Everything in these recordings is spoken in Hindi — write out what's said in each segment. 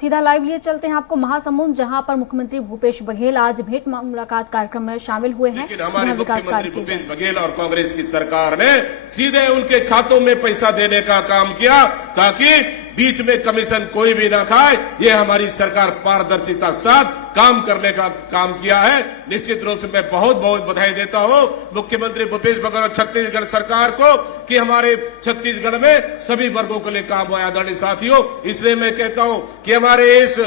सीधा लाइव लिए चलते हैं आपको महासमुंद, जहां पर मुख्यमंत्री भूपेश बघेल आज भेंट मुलाकात कार्यक्रम में शामिल हुए हैं। लेकिन हमारे मुख्यमंत्री भूपेश बघेल और कांग्रेस की सरकार ने सीधे उनके खातों में पैसा देने का काम किया ताकि बीच में कमीशन कोई भी ना खाए। ये हमारी सरकार पारदर्शिता के साथ काम करने का काम किया है। निश्चित रूप से मैं बहुत बहुत बधाई देता हूं मुख्यमंत्री भूपेश बघेल और छत्तीसगढ़ सरकार को कि हमारे छत्तीसगढ़ में सभी वर्गों के लिए काम हुआ। आदरणीय साथियों, इसलिए मैं कहता हूं कि हमारे इस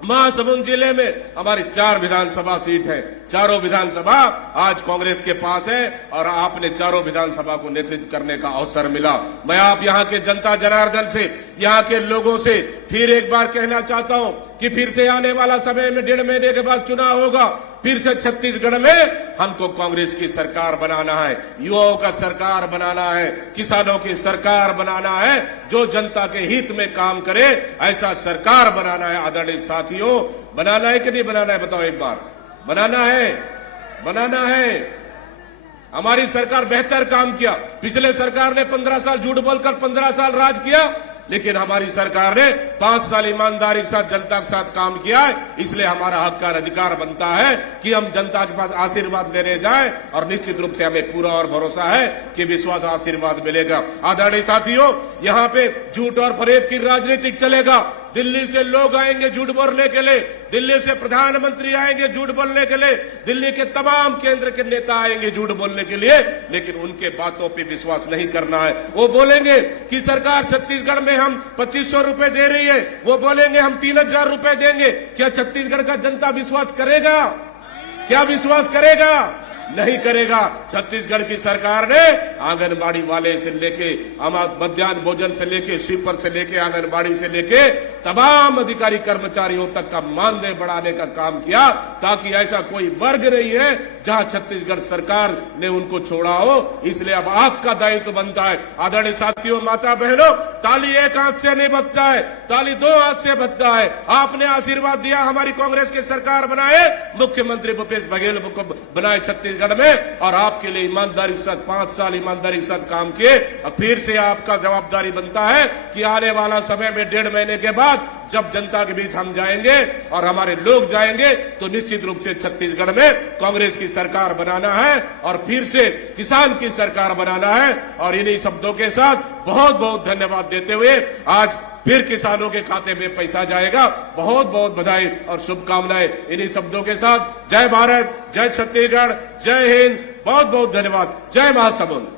महासमुंद जिले में हमारी 4 विधानसभा सीट है। चारों विधानसभा आज कांग्रेस के पास है और आपने चारों विधानसभा को नेतृत्व करने का अवसर मिला। मैं आप यहां के जनता जनार्दन से, यहां के लोगों से फिर एक बार कहना चाहता हूं कि फिर से आने वाला समय में 1.5 महीने के बाद चुनाव होगा। फिर से छत्तीसगढ़ में हमको कांग्रेस की सरकार बनाना है, युवाओं का सरकार बनाना है, किसानों की सरकार बनाना है, जो जनता के हित में काम करे ऐसा सरकार बनाना है। आदरणीय साथियों, बनाना है कि नहीं बनाना है, बताओ एक बार। बनाना है, बनाना है। हमारी सरकार बेहतर काम किया। पिछले सरकार ने 15 साल झूठ बोलकर 15 साल राज किया, लेकिन हमारी सरकार ने 5 साल ईमानदारी के साथ जनता के साथ काम किया है। इसलिए हमारा हक का अधिकार बनता है कि हम जनता के पास आशीर्वाद लेने जाएं और निश्चित रूप से हमें पूरा और भरोसा है कि विश्वास आशीर्वाद मिलेगा। आदरणीय साथियों, यहां पे झूठ और फरेब की राजनीति चलेगा। दिल्ली से लोग आएंगे झूठ बोलने के लिए, दिल्ली से प्रधानमंत्री आएंगे झूठ बोलने के लिए, दिल्ली के तमाम केंद्र के नेता आएंगे झूठ बोलने के लिए, लेकिन उनके बातों पे विश्वास नहीं करना है। वो बोलेंगे कि सरकार छत्तीसगढ़ में हम 2500 रुपए दे रही है, वो बोलेंगे हम 3000 रुपए देंगे। क्या छत्तीसगढ़ का जनता विश्वास करेगा? क्या विश्वास करेगा? नहीं करेगा। छत्तीसगढ़ की सरकार ने आंगनबाड़ी वाले से लेके मध्याह्न भोजन से लेके स्वीपर से लेके आंगनबाड़ी से लेके तमाम अधिकारी कर्मचारियों तक का मानदेय बढ़ाने का काम किया, ताकि ऐसा कोई वर्ग नहीं है जहां छत्तीसगढ़ सरकार ने उनको छोड़ा हो। इसलिए अब आपका दायित्व बनता है। आदरणीय साथियों, माता बहनों, ताली एक हाथ से नहीं बजता है, ताली 2 हाथ से बजता है। आपने आशीर्वाद दिया, हमारी कांग्रेस की सरकार बनाए, मुख्यमंत्री भूपेश बघेल को बनाए छत्तीसगढ़ में, और आपके लिए ईमानदारी के साथ 5 साल ईमानदारी के साथ काम किए। अब फिर से आपका जवाबदारी बनता है कि आने वाला समय में 1.5 महीने के बाद जब जनता के बीच हम जाएंगे और हमारे लोग जाएंगे तो निश्चित रूप से छत्तीसगढ़ में कांग्रेस की सरकार बनाना है और फिर से किसान की सरकार बनाना है। और इन्हीं शब्दों के साथ बहुत बहुत धन्यवाद देते हुए आज फिर किसानों के खाते में पैसा जाएगा। बहुत बहुत बधाई और शुभकामनाएं। इन्हीं शब्दों के साथ जय भारत, जय छत्तीसगढ़, जय हिंद, बहुत बहुत धन्यवाद। जय महासमुंद।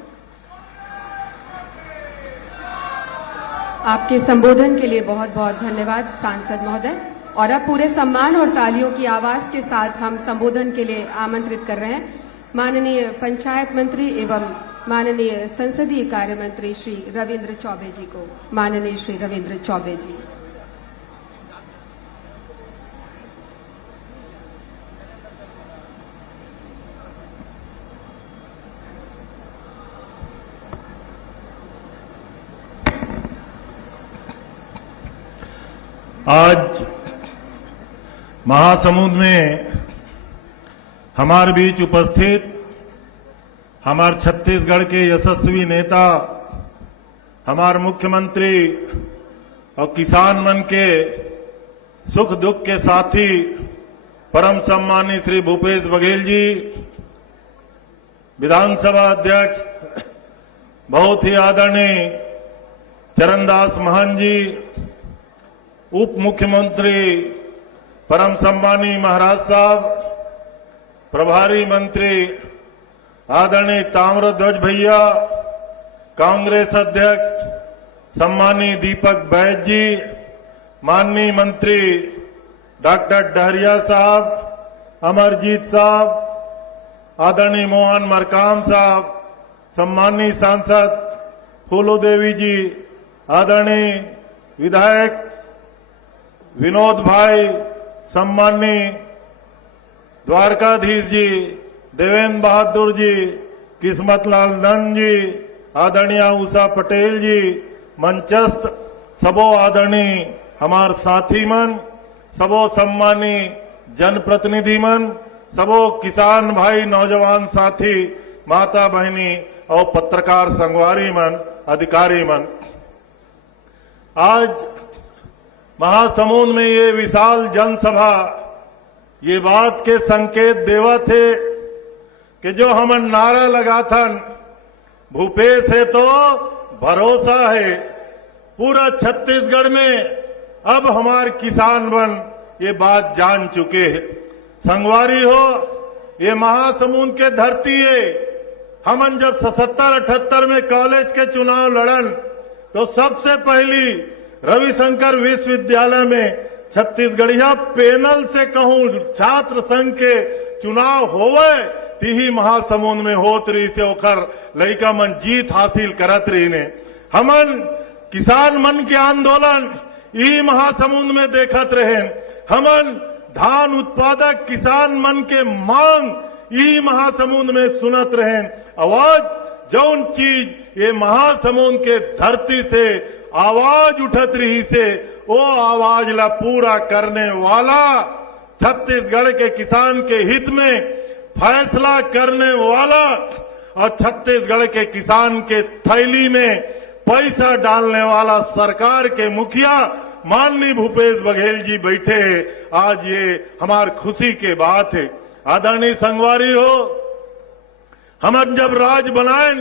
आपके संबोधन के लिए बहुत बहुत धन्यवाद सांसद महोदय। और अब पूरे सम्मान और तालियों की आवाज के साथ हम संबोधन के लिए आमंत्रित कर रहे हैं माननीय पंचायत मंत्री एवं माननीय संसदीय कार्य मंत्री श्री रविंद्र चौबे जी को। माननीय श्री रविंद्र चौबे जी। आज महासमुंद में हमारे बीच उपस्थित हमारे छत्तीसगढ़ के यशस्वी नेता, हमारे मुख्यमंत्री और किसान मन के सुख दुख के साथी परम सम्मानी श्री भूपेश बघेल जी, विधानसभा अध्यक्ष बहुत ही आदरणीय चरणदास महंत जी, उप मुख्यमंत्री परम सम्मानी महाराज साहब, प्रभारी मंत्री आदरणीय ताम्रध्वज भैया, कांग्रेस अध्यक्ष सम्मानी दीपक बैद जी, माननीय मंत्री डॉक्टर डहरिया साहब, अमरजीत साहब, आदरणीय मोहन मरकाम साहब, सम्मानी सांसद फूलो देवी जी, आदरणीय विधायक विनोद भाई, सम्मानी द्वारकाधीश जी, देवेंद्र बहादुर जी, किस्मत लाल नंद जी, आदरणीय उषा पटेल जी, मंचस्थ सबो आदरणीय हमार साथी मन, सबो सम्मानी जनप्रतिनिधि मन, सबो किसान भाई, नौजवान साथी, माता बहनी और पत्रकार संगवारी मन, अधिकारी मन। आज महासमुंद में ये विशाल जनसभा ये बात के संकेत देवा थे कि जो हम नारा लगा था भूपेश है तो भरोसा है, पूरा छत्तीसगढ़ में अब हमारे किसान बन ये बात जान चुके हैं। संगवारी हो, ये महासमुंद के धरती है। हमन जब 77-78 में कॉलेज के चुनाव लड़न तो सबसे पहली रविशंकर विश्वविद्यालय में छत्तीसगढ़िया पैनल से कहूं छात्र संघ के चुनाव होवे ही महासमुंद में होत रही से ओखर लड़का मन जीत हासिल करत रही ने। हमन किसान मन के आंदोलन यही महासमुंद में देखत रहे। हमन धान उत्पादक किसान मन के मांग यही महासमुंद में सुनत रहे। आवाज जौन चीज ये महासमुंद के धरती से आवाज उठत रही से वो आवाज ला पूरा करने वाला, छत्तीसगढ़ के किसान के हित में फैसला करने वाला और छत्तीसगढ़ के किसान के थैली में पैसा डालने वाला सरकार के मुखिया माननीय भूपेश बघेल जी बैठे हैं। आज ये हमार खुशी के बात है। आदरणीय संगवारी हो, हम जब राज बनाए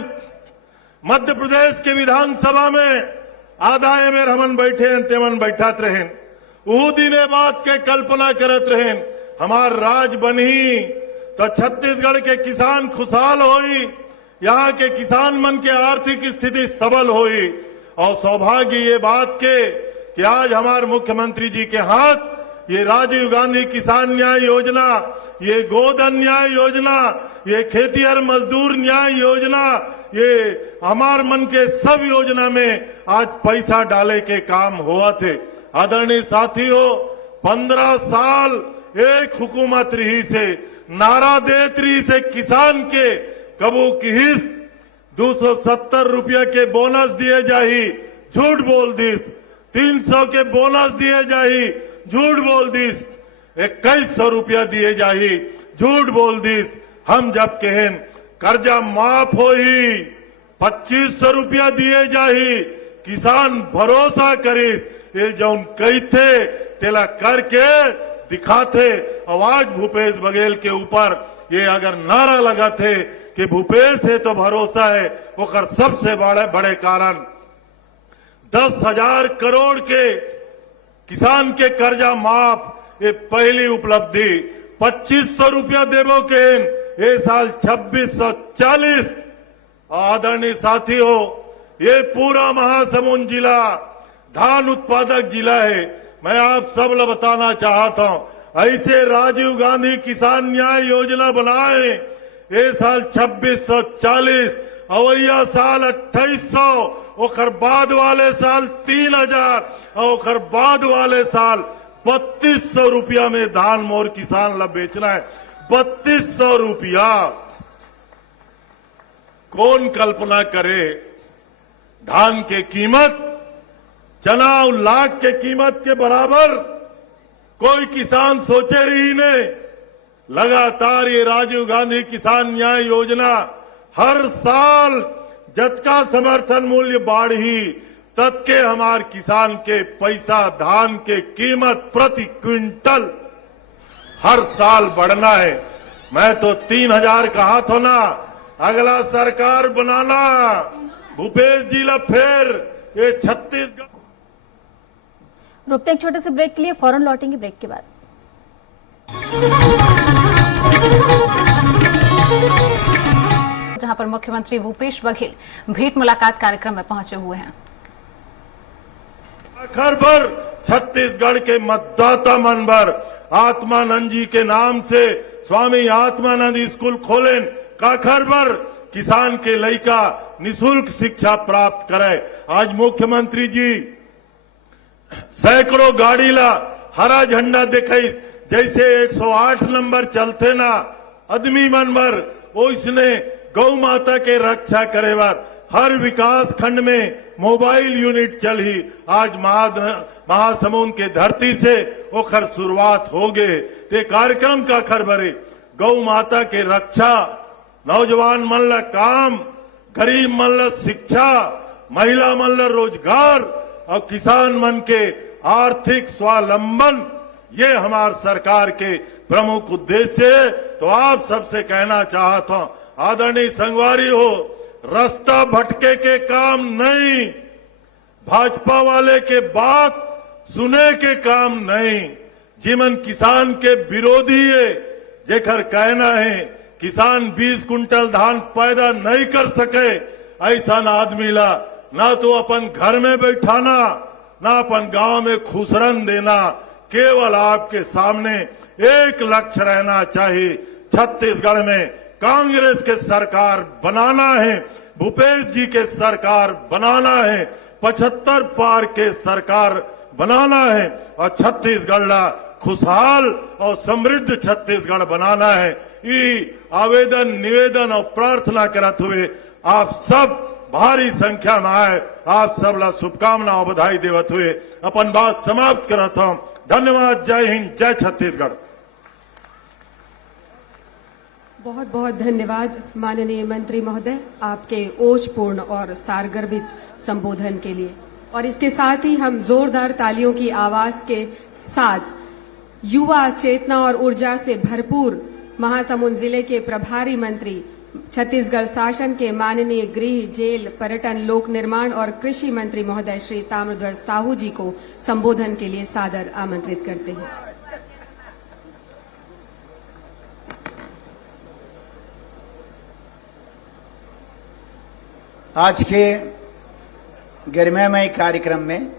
मध्य प्रदेश के विधानसभा में आधा में हमन बैठे तेमन बैठत रहे, वो दिने बात के कल्पना करत रहे हमार राज बनी तो छत्तीसगढ़ के किसान खुशहाल होई, यहाँ के किसान मन के आर्थिक स्थिति सबल होई। और सौभाग्य ये बात के कि आज हमारे मुख्यमंत्री जी के हाथ ये राजीव गांधी किसान न्याय योजना, ये गोधन न्याय योजना, ये खेतिहर मजदूर न्याय योजना, ये हमार मन के सब योजना में आज पैसा डाले के काम हुआ थे। आदरणीय साथियों, 15 साल एक हुकूमत रही से नारा देत रही से किसान के कबू की हिस्स 270 रुपया के बोनस दिए जाही, झूठ बोल दिस। 300 के बोनस दिए जाही, झूठ बोल दिस। 2100 रुपया दिए जाही, झूठ बोल दिस। हम जब कहें कर्जा माफ होई 2500 रुपया दिए जाही, किसान भरोसा करिस। ये जौन कहते तेला करके दिखाते। आवाज भूपेश बघेल के ऊपर ये अगर नारा लगाते कि भूपेश है तो भरोसा है, ओकर सबसे बड़े कारण 10,000 करोड़ के किसान के कर्जा माफ, ये पहली उपलब्धि। 2500 रुपया देवो के ये साल 2640। आदरणीय साथियों, ये पूरा महासमुंद जिला धान उत्पादक जिला है। मैं आप सब लोग बताना चाहता हूं, ऐसे राजीव गांधी किसान न्याय योजना बनाए ये साल 2640, अवैया साल 2800, ओकर बाद वाले साल 3000 और ओकर बाद वाले साल 3200 रुपया में धान मोर किसान ला बेचना है। 3200 रुपया कौन कल्पना करे। धान के कीमत चना लाख के कीमत के बराबर कोई किसान सोचे ही नहीं। लगातार ये राजीव गांधी किसान न्याय योजना हर साल जतका समर्थन मूल्य बढ़ी तत्के हमार किसान के पैसा धान के कीमत प्रति क्विंटल हर साल बढ़ना है। मैं तो 3000 कहा था ना, अगला सरकार बनाना भूपेश जी ला फिर ये छत्तीसगढ़। रुकते एक छोटे से ब्रेक के लिए, फौरन लौटेंगे ब्रेक के बाद। जहां पर मुख्यमंत्री भूपेश बघेल भेंट मुलाकात कार्यक्रम में पहुंचे हुए हैं। आखिर पर छत्तीसगढ़ के मतदाता मनबर आत्मानंद जी के नाम से स्वामी आत्मानंद स्कूल खोलें, काखर पर किसान के लड़का निशुल्क शिक्षा प्राप्त करे। आज मुख्यमंत्री जी सैकड़ों गाड़ी ला हरा झंडा दिखाई, जैसे 108 नंबर चलते ना आदमी मनबर, उसने गौ माता के रक्षा करे बार हर विकास खंड में मोबाइल यूनिट चली। आज महासमुंद के धरती से ओखर शुरुआत हो गए। ते कार्यक्रम का खरबरे गौ माता के रक्षा, नौजवान मन ला काम, गरीब मन ला शिक्षा, महिला मन ला रोजगार और किसान मन के आर्थिक स्वावलंबन, ये हमार सरकार के प्रमुख उद्देश्य है। तो आप सबसे कहना चाहता हूं, आदरणीय संगवारी हो, रास्ता भटके के काम नहीं, भाजपा वाले के बात सुने के काम नहीं, जिमन किसान के विरोधी है, जेकर कहना है किसान 20 कुंटल धान पैदा नहीं कर सके, ऐसा आदमी ला ना तो अपन घर में बैठाना, ना अपन गांव में खुसरन देना। केवल आपके सामने एक लक्ष्य रहना चाहिए, छत्तीसगढ़ में कांग्रेस के सरकार बनाना है, भूपेश जी के सरकार बनाना है, 75 पार के सरकार बनाना है और छत्तीसगढ़ ला खुशहाल और समृद्ध छत्तीसगढ़ बनाना है। ये आवेदन, निवेदन और प्रार्थना करत हुए आप सब भारी संख्या में आए, आप सब ला शुभकामना और बधाई देवत हुए अपन बात समाप्त करत हूं। धन्यवाद। जय हिंद, जय छत्तीसगढ़। बहुत बहुत धन्यवाद माननीय मंत्री महोदय, आपके ओजपूर्ण और सारगर्भित संबोधन के लिए। और इसके साथ ही हम जोरदार तालियों की आवाज के साथ युवा चेतना और ऊर्जा से भरपूर महासमुंद जिले के प्रभारी मंत्री, छत्तीसगढ़ शासन के माननीय गृह, जेल, पर्यटन, लोक निर्माण और कृषि मंत्री महोदय श्री ताम्रध्वज साहू जी को संबोधन के लिए सादर आमंत्रित करते हैं। आज के गरिमामय कार्यक्रम में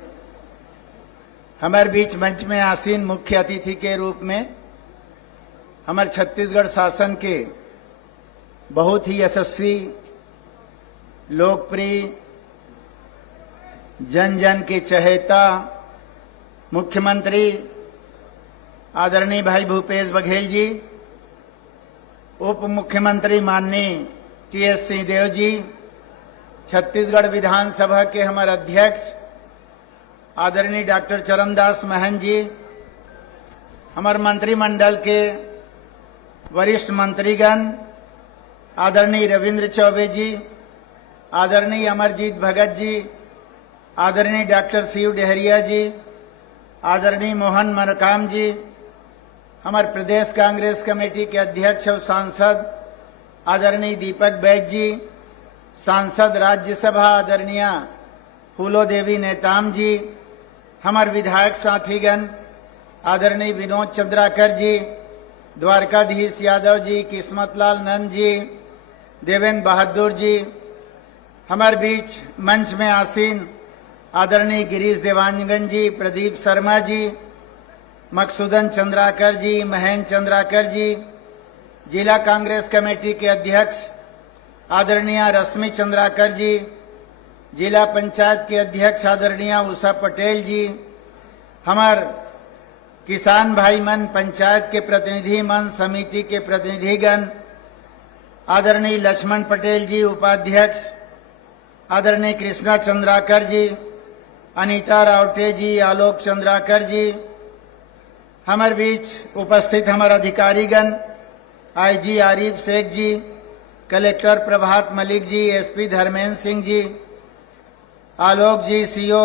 हमारे बीच मंच में आसीन मुख्य अतिथि के रूप में हमारे छत्तीसगढ़ शासन के बहुत ही यशस्वी, लोकप्रिय, जन जन के चहेता मुख्यमंत्री आदरणीय भाई भूपेश बघेल जी, उप मुख्यमंत्री माननीय टी.एस. सिंहदेव जी, छत्तीसगढ़ विधानसभा के हमारे अध्यक्ष आदरणीय डॉक्टर चरणदास महंत जी, हमारे मंत्रिमंडल के वरिष्ठ मंत्रीगण आदरणीय रविंद्र चौबे जी, आदरणीय अमरजीत भगत जी, आदरणीय डॉक्टर शिव डहरिया जी, आदरणीय मोहन मरकाम जी, हमारे प्रदेश कांग्रेस कमेटी के अध्यक्ष और सांसद आदरणीय दीपक बैद जी, सांसद राज्यसभा आदरणीय फूलो देवी नेताम जी, हमारे विधायक साथीगण आदरणीय विनोद चंद्राकर जी, द्वारकाधीश यादव जी, किस्मतलाल नंद जी, देवेंद्र बहादुर जी, हमारे बीच मंच में आसीन आदरणीय गिरीश देवांगन जी, प्रदीप शर्मा जी, मकसूदन चंद्राकर जी, महेंद्र चंद्राकर जी, जिला कांग्रेस कमेटी के अध्यक्ष आदरणीय रश्मि चंद्राकर जी, जिला पंचायत के अध्यक्ष आदरणीय उषा पटेल जी, हमार किसान भाई मन, पंचायत के प्रतिनिधि मन, समिति के प्रतिनिधिगण आदरणीय लक्ष्मण पटेल जी, उपाध्यक्ष आदरणीय कृष्णा चंद्राकर जी, अनीता रावटे जी, आलोक चंद्राकर जी, हमारे बीच उपस्थित हमारे अधिकारीगण आईजी आरिफ शेख जी, कलेक्टर प्रभात मलिक जी, एसपी धर्मेंद्र सिंह जी, आलोक जी, सीओ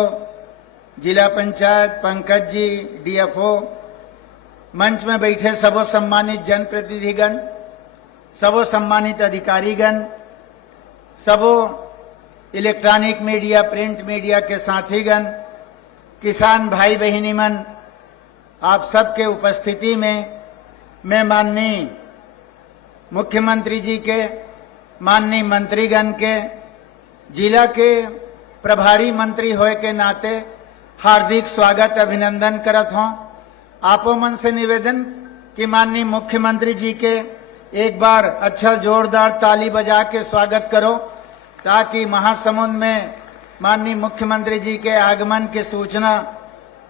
जिला पंचायत पंकज जी, डीएफओ, मंच में बैठे सबो सम्मानित जनप्रतिनिधिगण, सबो सम्मानित अधिकारीगण, सबो इलेक्ट्रॉनिक मीडिया, प्रिंट मीडिया के साथीगण, किसान भाई बहिनी मन, आप सबके उपस्थिति में मैं माननीय मुख्यमंत्री जी के, माननीय मंत्रीगण के, जिला के प्रभारी मंत्री होए के नाते हार्दिक स्वागत अभिनंदन करत हूं। आपो मन से निवेदन कि माननीय मुख्यमंत्री जी के एक बार अच्छा जोरदार ताली बजा के स्वागत करो, ताकि महासमुंद में माननीय मुख्यमंत्री जी के आगमन की सूचना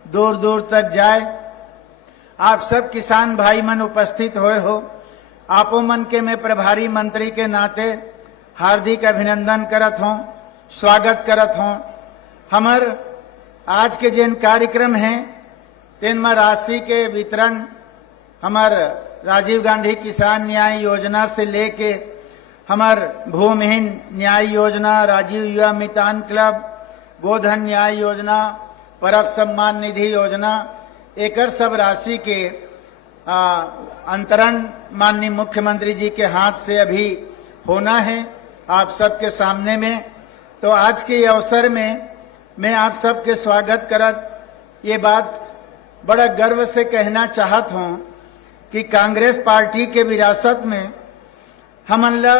दूर दूर तक जाए। आप सब किसान भाई मन उपस्थित हुए हो, आपो मन के मैं प्रभारी मंत्री के नाते हार्दिक अभिनंदन करत हूं, स्वागत करत हूं। हमर आज के जिन कार्यक्रम हैं तेन में राशि के वितरण हमार राजीव गांधी किसान न्याय योजना से लेके हमार भूमिहीन न्याय योजना, राजीव युवा मितान क्लब, गोधन न्याय योजना, परब सम्मान निधि योजना, एकर सब राशि के अंतरण माननीय मुख्यमंत्री जी के हाथ से अभी होना है आप सबके सामने में। तो आज के अवसर में मैं आप सबके स्वागत करत ये बात बड़ा गर्व से कहना चाहत हूं कि कांग्रेस पार्टी के विरासत में हमन ला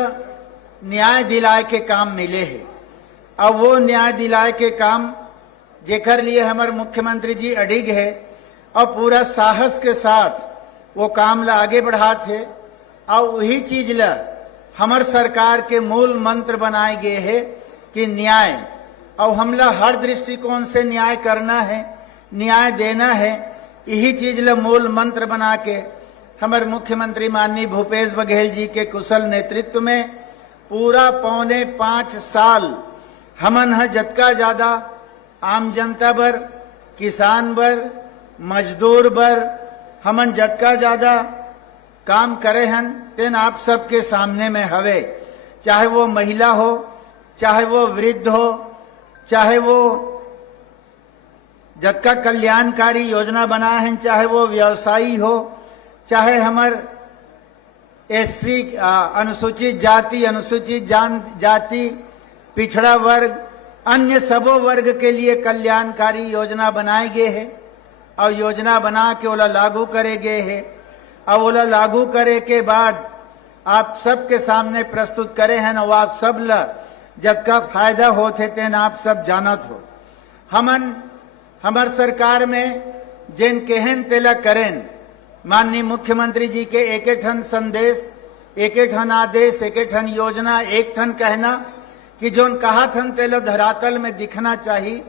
न्याय दिलाए के काम मिले हैं। अब वो न्याय दिलाए के काम जेकर लिए हमारे मुख्यमंत्री जी अडिग है और पूरा साहस के साथ वो काम ला आगे बढ़ात है। और वही चीज ला हमार सरकार के मूल मंत्र बनाए गए है कि न्याय, और हमला हर दृष्टिकोण से न्याय करना है, न्याय देना है। यही चीज ला मूल मंत्र बना के हमारे मुख्यमंत्री माननीय भूपेश बघेल जी के कुशल नेतृत्व में पूरा 4.25 साल हमन है जतका ज्यादा आम जनता बर, किसान बर, मजदूर बर हमन जतका ज्यादा काम करे हन तेन आप सबके सामने में हवे। चाहे वो महिला हो, चाहे वो वृद्ध हो, चाहे वो जतका कल्याणकारी योजना बनाए हैं, चाहे वो व्यवसायी हो, चाहे हमार एससी अनुसूचित जाति, अनुसूचित जाति, पिछड़ा वर्ग, अन्य सबो वर्ग के लिए कल्याणकारी योजना बनाए गए हैं और योजना बना के ओला लागू करे गए हैं। और ओला लागू करे के बाद आप सबके सामने प्रस्तुत करे हैं और आप सब ला जबका फायदा होते तेन आप सब जानत हो। हमन हमार सरकार में जिन केहन तेला करें माननीय मुख्यमंत्री जी के एक ठन संदेश, एक ठन आदेश, एक ठन योजना, एक ठन कहना कि जोन कहा थन तेला धरातल में दिखना चाहिए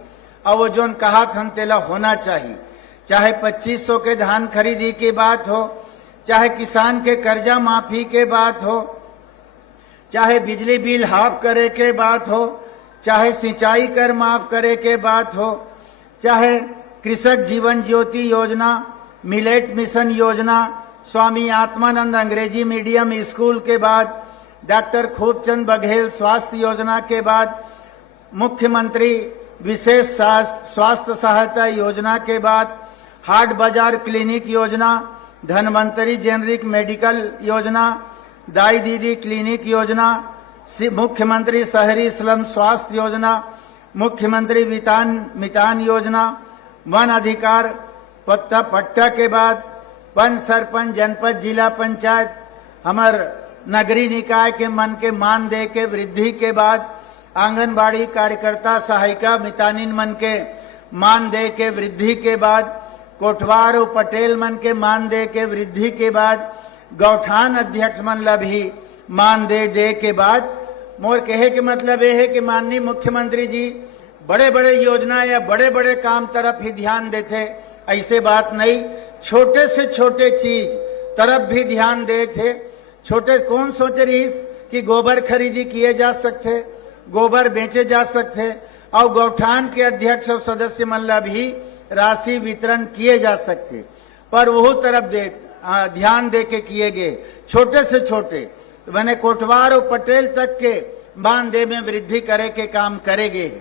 और वो जोन कहा थन तेला होना चाहिए। चाहे 2500 के धान खरीदी की बात हो, चाहे किसान के कर्जा माफी के बात हो, चाहे बिजली बिल हाफ करे के बात हो, चाहे सिंचाई कर माफ करे के बात हो, चाहे कृषक जीवन ज्योति योजना, मिलेट मिशन योजना, स्वामी आत्मानंद अंग्रेजी मीडियम स्कूल के बाद, डॉक्टर खूबचंद बघेल स्वास्थ्य योजना के बाद, मुख्यमंत्री विशेष स्वास्थ्य सहायता योजना के बाद, हाट बाजार क्लिनिक योजना, धनवंतरी जेनरिक मेडिकल योजना, दाई दीदी क्लिनिक योजना, मुख्यमंत्री शहरी स्लम स्वास्थ्य योजना, मुख्यमंत्री मितान योजना, वन अधिकार पट्टा के बाद, पंच सरपंच जनपद जिला पंचायत हमार नगरीय निकाय के मन के मान दे के वृद्धि के बाद, आंगनबाड़ी कार्यकर्ता सहायिका मितानिन मन के मान दे के वृद्धि के बाद, कोटवार और पटेल मन के मान दे के वृद्धि के बाद, गौठान अध्यक्ष मन ला भी मान दे के बाद, मोर कहे के मतलब यह है कि माननीय मुख्यमंत्री जी बड़े बड़े योजना या बड़े बड़े काम तरफ ही ध्यान देते, ऐसे बात नहीं, छोटे से छोटे चीज तरफ भी ध्यान देते। छोटे कौन सोच रही कि गोबर खरीदी किए जा सकते, गोबर बेचे जा सकते और गौठान के अध्यक्ष और सदस्य मन ला भी राशि वितरण किए जा सकते, पर वो तरफ ध्यान दे के किए गए छोटे से छोटे, मैंने कोटवार और पटेल तक के मानदेय में वृद्धि करे के काम करेंगे।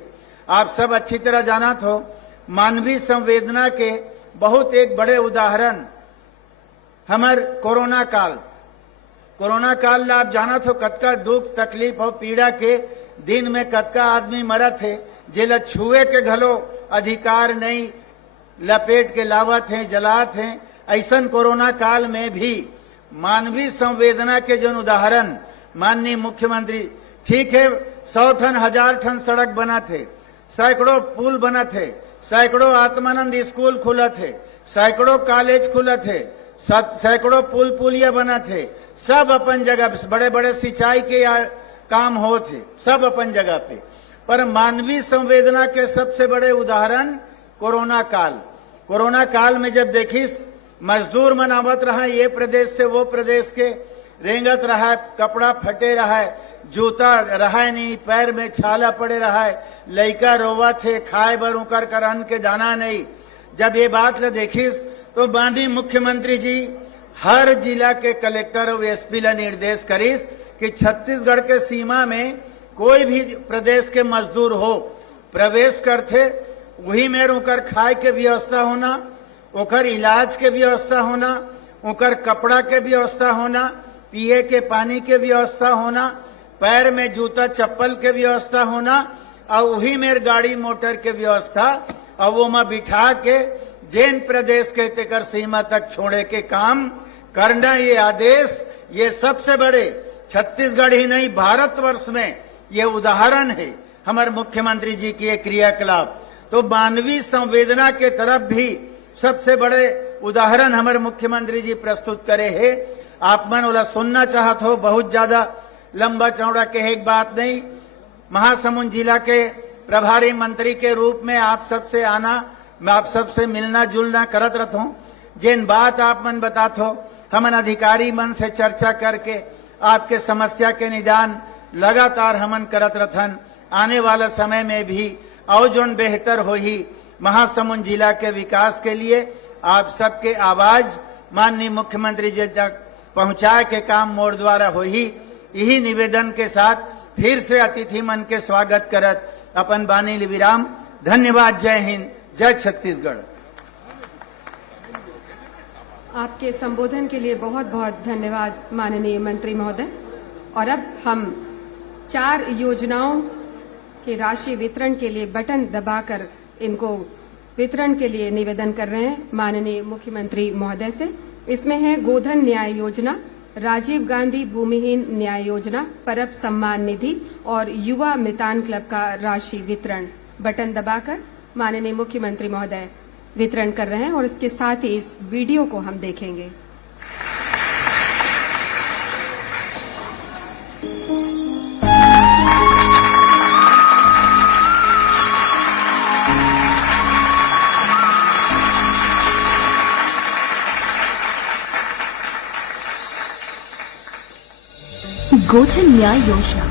आप सब अच्छी तरह जाना तो मानवीय संवेदना के बहुत एक बड़े उदाहरण हमार कोरोना काल ला आप जाना तो कतका दुख तकलीफ और पीड़ा के दिन में कतका आदमी मरत है, जेला छुए के घलो अधिकार नहीं, लपेट के लावत हैं, जलात हैं। ऐसा कोरोना काल में भी मानवीय संवेदना के जो उदाहरण माननीय मुख्यमंत्री, ठीक है 100 टन 1000 टन सड़क बना थे, सैकड़ों पुल बना थे, सैकड़ों आत्मानंद स्कूल खुला थे, सैकड़ों कॉलेज खुला थे, सैकड़ों पुल पुलिया बना थे, सब अपन जगह बड़े बड़े सिंचाई के काम हो थे, सब अपन जगह पे। पर मानवीय संवेदना के सबसे बड़े उदाहरण कोरोना काल में जब देखिस मजदूर मन आवत रहा, ये प्रदेश से वो प्रदेश के, रेंगत रहा, कपड़ा फटे रहा, जूता रहा नहीं, पैर में छाला पड़े रहा, लइका रोवा थे, खाए बर उकर कर अन्न के दाना नहीं। जब ये बात ल देखिस तो माननीय मुख्यमंत्री जी हर जिला के कलेक्टर और एसपी ला निर्देश करिस कि छत्तीसगढ़ के सीमा में कोई भी प्रदेश के मजदूर हो प्रवेश करते वही में ओकर खाए के व्यवस्था होना, ओकर इलाज के व्यवस्था होना, ओकर कपड़ा के व्यवस्था होना, पिए के पानी के व्यवस्था होना, पैर में जूता चप्पल के व्यवस्था होना, और वही में गाड़ी मोटर के व्यवस्था, और वो में बिठा के जैन प्रदेश के तेकर सीमा तक छोड़े के काम करना, ये आदेश, ये सबसे बड़े छत्तीसगढ़ ही नहीं भारतवर्ष में ये उदाहरण है हमारे मुख्यमंत्री जी की ये क्रियाकलाप। तो मानवीय संवेदना के तरफ भी सबसे बड़े उदाहरण हमारे मुख्यमंत्री जी प्रस्तुत करे है। आप मन वाला सुनना चाहत हो, बहुत ज्यादा लंबा चौड़ा के एक बात नहीं। महासमुंद जिला के प्रभारी मंत्री के रूप में आप सबसे आना, मैं आप सबसे मिलना जुलना करत रहता हूँ। जिन बात आप मन बतात हो, हमन अधिकारी मन से चर्चा करके आपके समस्या के निदान लगातार हमन करत रहन। आने वाला समय में भी और जोन बेहतर हो ही महासमुंद जिला के विकास के लिए आप सबके आवाज माननीय मुख्यमंत्री जी तक पहुंचाए के काम मोर द्वारा हो ही। यही निवेदन के साथ फिर से अतिथि मन के स्वागत करत अपन बानी विराम। धन्यवाद। जय हिंद, जय छत्तीसगढ़। आपके संबोधन के लिए बहुत बहुत धन्यवाद माननीय मंत्री महोदय। और अब हम 4 योजनाओं के राशि वितरण के लिए बटन दबाकर इनको वितरण के लिए निवेदन कर रहे हैं माननीय मुख्यमंत्री महोदय से। इसमें है गोधन न्याय योजना, राजीव गांधी भूमिहीन न्याय योजना, परब सम्मान निधि और युवा मितान क्लब का राशि वितरण। बटन दबाकर माननीय मुख्यमंत्री महोदय वितरण कर रहे हैं और इसके साथ ही इस वीडियो को हम देखेंगे। गोधन न्याय योजना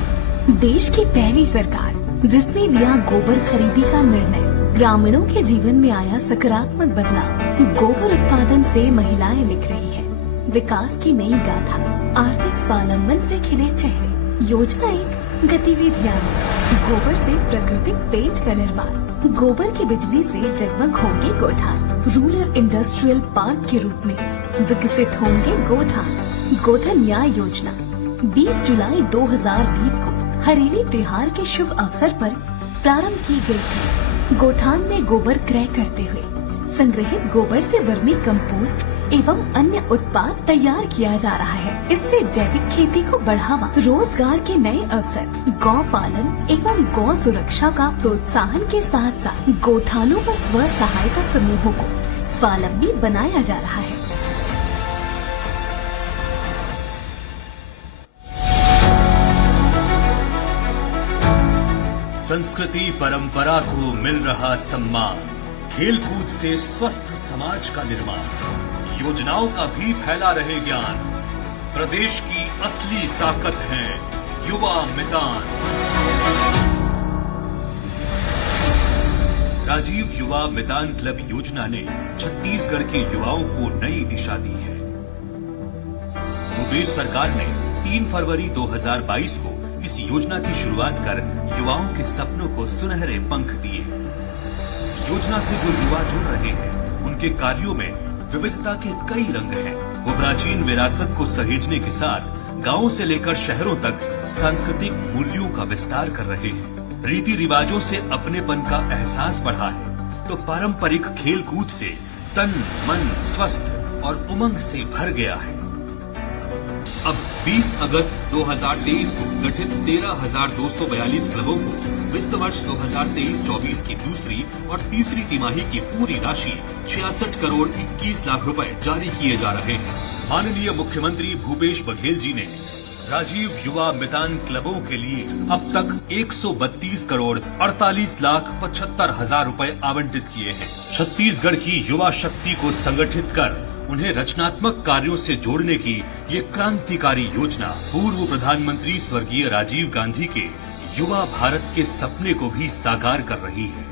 देश की पहली सरकार जिसने लिया गोबर खरीदी का निर्णय। ग्रामीणों के जीवन में आया सकारात्मक बदलाव। गोबर उत्पादन से महिलाएं लिख रही है विकास की नई गाथा। आर्थिक स्वावलंबन से खिले चेहरे। योजना एक गतिविधियां है। गोबर से प्राकृतिक पेंट का निर्माण। गोबर की बिजली से जगमग होंगे गोठान। रूरल इंडस्ट्रियल पार्क के रूप में विकसित होंगे गोठान। गोधन न्याय योजना 20 जुलाई 2020 को हरेली त्योहार के शुभ अवसर पर प्रारंभ की गई थी। गोठान में गोबर क्रय करते हुए संग्रहित गोबर से वर्मी कंपोस्ट एवं अन्य उत्पाद तैयार किया जा रहा है। इससे जैविक खेती को बढ़ावा, रोजगार के नए अवसर, गौ पालन एवं गौ सुरक्षा का प्रोत्साहन के साथ साथ गोठानों व स्व सहायता समूहों को स्वावलंबी बनाया जा रहा है। संस्कृति परंपरा को मिल रहा सम्मान। खेलकूद से स्वस्थ समाज का निर्माण। योजनाओं का भी फैला रहे ज्ञान। प्रदेश की असली ताकत है युवा मितान। राजीव युवा मितान क्लब योजना ने छत्तीसगढ़ के युवाओं को नई दिशा दी है। भूपेश सरकार ने 3 फरवरी 2022 को इस योजना की शुरुआत कर युवाओं के सपनों को सुनहरे पंख दिए। योजना से जो युवा जुड़ रहे हैं, उनके कार्यों में विविधता के कई रंग हैं। वो प्राचीन विरासत को सहेजने के साथ गांवों से लेकर शहरों तक सांस्कृतिक मूल्यों का विस्तार कर रहे हैं। रीति रिवाजों से अपनेपन का एहसास बढ़ा है, तो पारंपरिक खेल कूद से तन मन स्वस्थ और उमंग से भर गया है। अब 20 अगस्त 2023 को गठित 13,242 क्लबों को वित्त वर्ष 2023-24 की दूसरी और तीसरी तिमाही की पूरी राशि 66 करोड़ 21 लाख रुपए जारी किए जा रहे हैं। माननीय मुख्यमंत्री भूपेश बघेल जी ने राजीव युवा मितान क्लबों के लिए अब तक 132 करोड़ 48 लाख 75 हजार रुपए आवंटित किए हैं। छत्तीसगढ़ की युवा शक्ति को संगठित कर उन्हें रचनात्मक कार्यों से जोड़ने की ये क्रांतिकारी योजना पूर्व प्रधानमंत्री स्वर्गीय राजीव गांधी के युवा भारत के सपने को भी साकार कर रही है।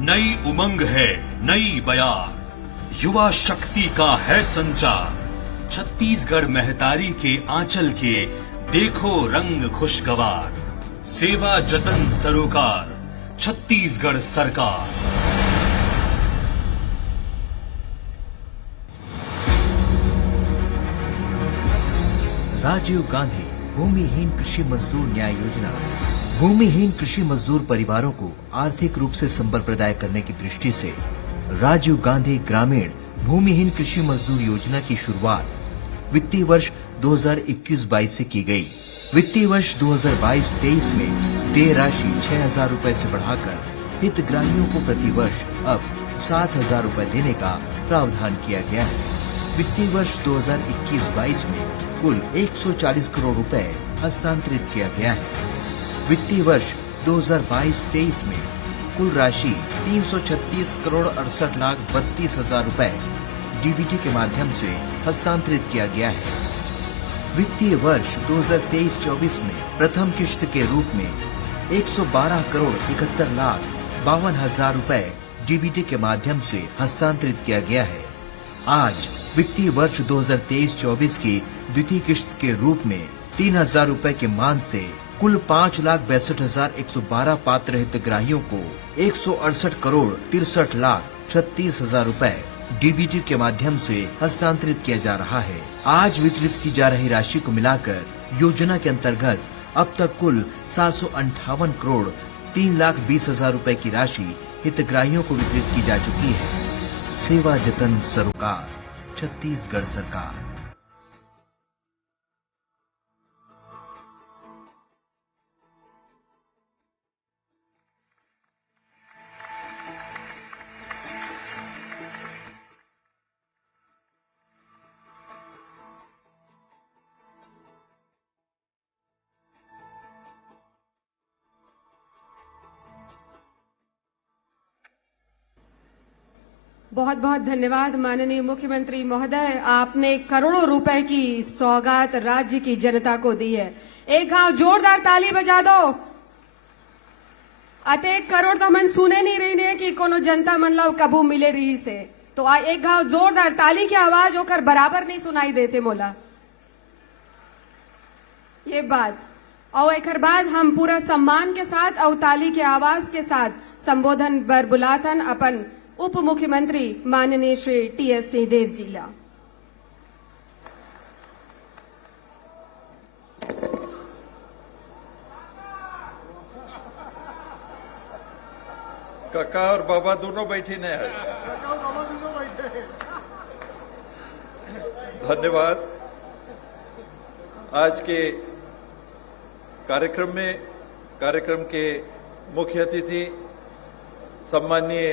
नई उमंग है, नई बयार, युवा शक्ति का है संचार। छत्तीसगढ़ महतारी के आंचल के देखो रंग खुशगवार। सेवा जतन सरोकार, छत्तीसगढ़ सरकार। राजीव गांधी भूमिहीन कृषि मजदूर न्याय योजना भूमिहीन कृषि मजदूर परिवारों को आर्थिक रूप से संबल प्रदाय करने की दृष्टि से राजीव गांधी ग्रामीण भूमिहीन कृषि मजदूर योजना की शुरुआत वित्तीय वर्ष 2021-22 से की गई। वित्तीय वर्ष 2022-23 में देय राशि 6,000 रूपए से बढ़ाकर हितग्राहियों को प्रति वर्ष अब 7,000 रूपए देने का प्रावधान किया गया है। वित्तीय वर्ष 2021-22 में कुल 140 करोड़ रुपए हस्तांतरित किया गया है। वित्तीय वर्ष 2022-23 में कुल राशि 336 करोड़ 68 लाख 32 हजार रूपए डीबीटी के माध्यम से हस्तांतरित किया गया है। वित्तीय वर्ष 2023-24 में प्रथम किश्त के रूप में 112 करोड़ 71 लाख 52 हजार रूपए डीबीटी के माध्यम से हस्तांतरित किया गया है। आज वित्तीय वर्ष 2023-24 की द्वितीय किश्त के रूप में 3,000 रूपए के मान से कुल 5,62,112 पात्र हितग्राहियों को 168 करोड़ 63 लाख 36 हजार रूपए डीबीटी के माध्यम से हस्तांतरित किया जा रहा है। आज वितरित की जा रही राशि को मिलाकर योजना के अंतर्गत अब तक कुल 758 करोड़ 3 लाख 20 हजार रूपए की राशि हितग्राहियों को वितरित की जा चुकी है। सेवा जतन सरोकार, छत्तीसगढ़ सरकार। बहुत बहुत धन्यवाद माननीय मुख्यमंत्री महोदय, आपने करोड़ों रुपए की सौगात राज्य की जनता को दी है। एक गांव जोरदार ताली बजा दो। अते 1 करोड़ तो मन सुने नहीं रही ने कि कोनो जनता मन ला कबू मिले रही से, तो एक गांव जोरदार ताली की आवाज होकर बराबर नहीं सुनाई देते मोला ये बात। और एक बाद हम पूरा सम्मान के साथ और ताली के आवाज के साथ संबोधन बर बुलातन अपन उप मुख्यमंत्री माननीय श्री टी.एस. सिंहदेव जी ला। काका और बाबा दोनों बैठी ने आज। धन्यवाद। आज के कार्यक्रम के मुख्य अतिथि सम्माननीय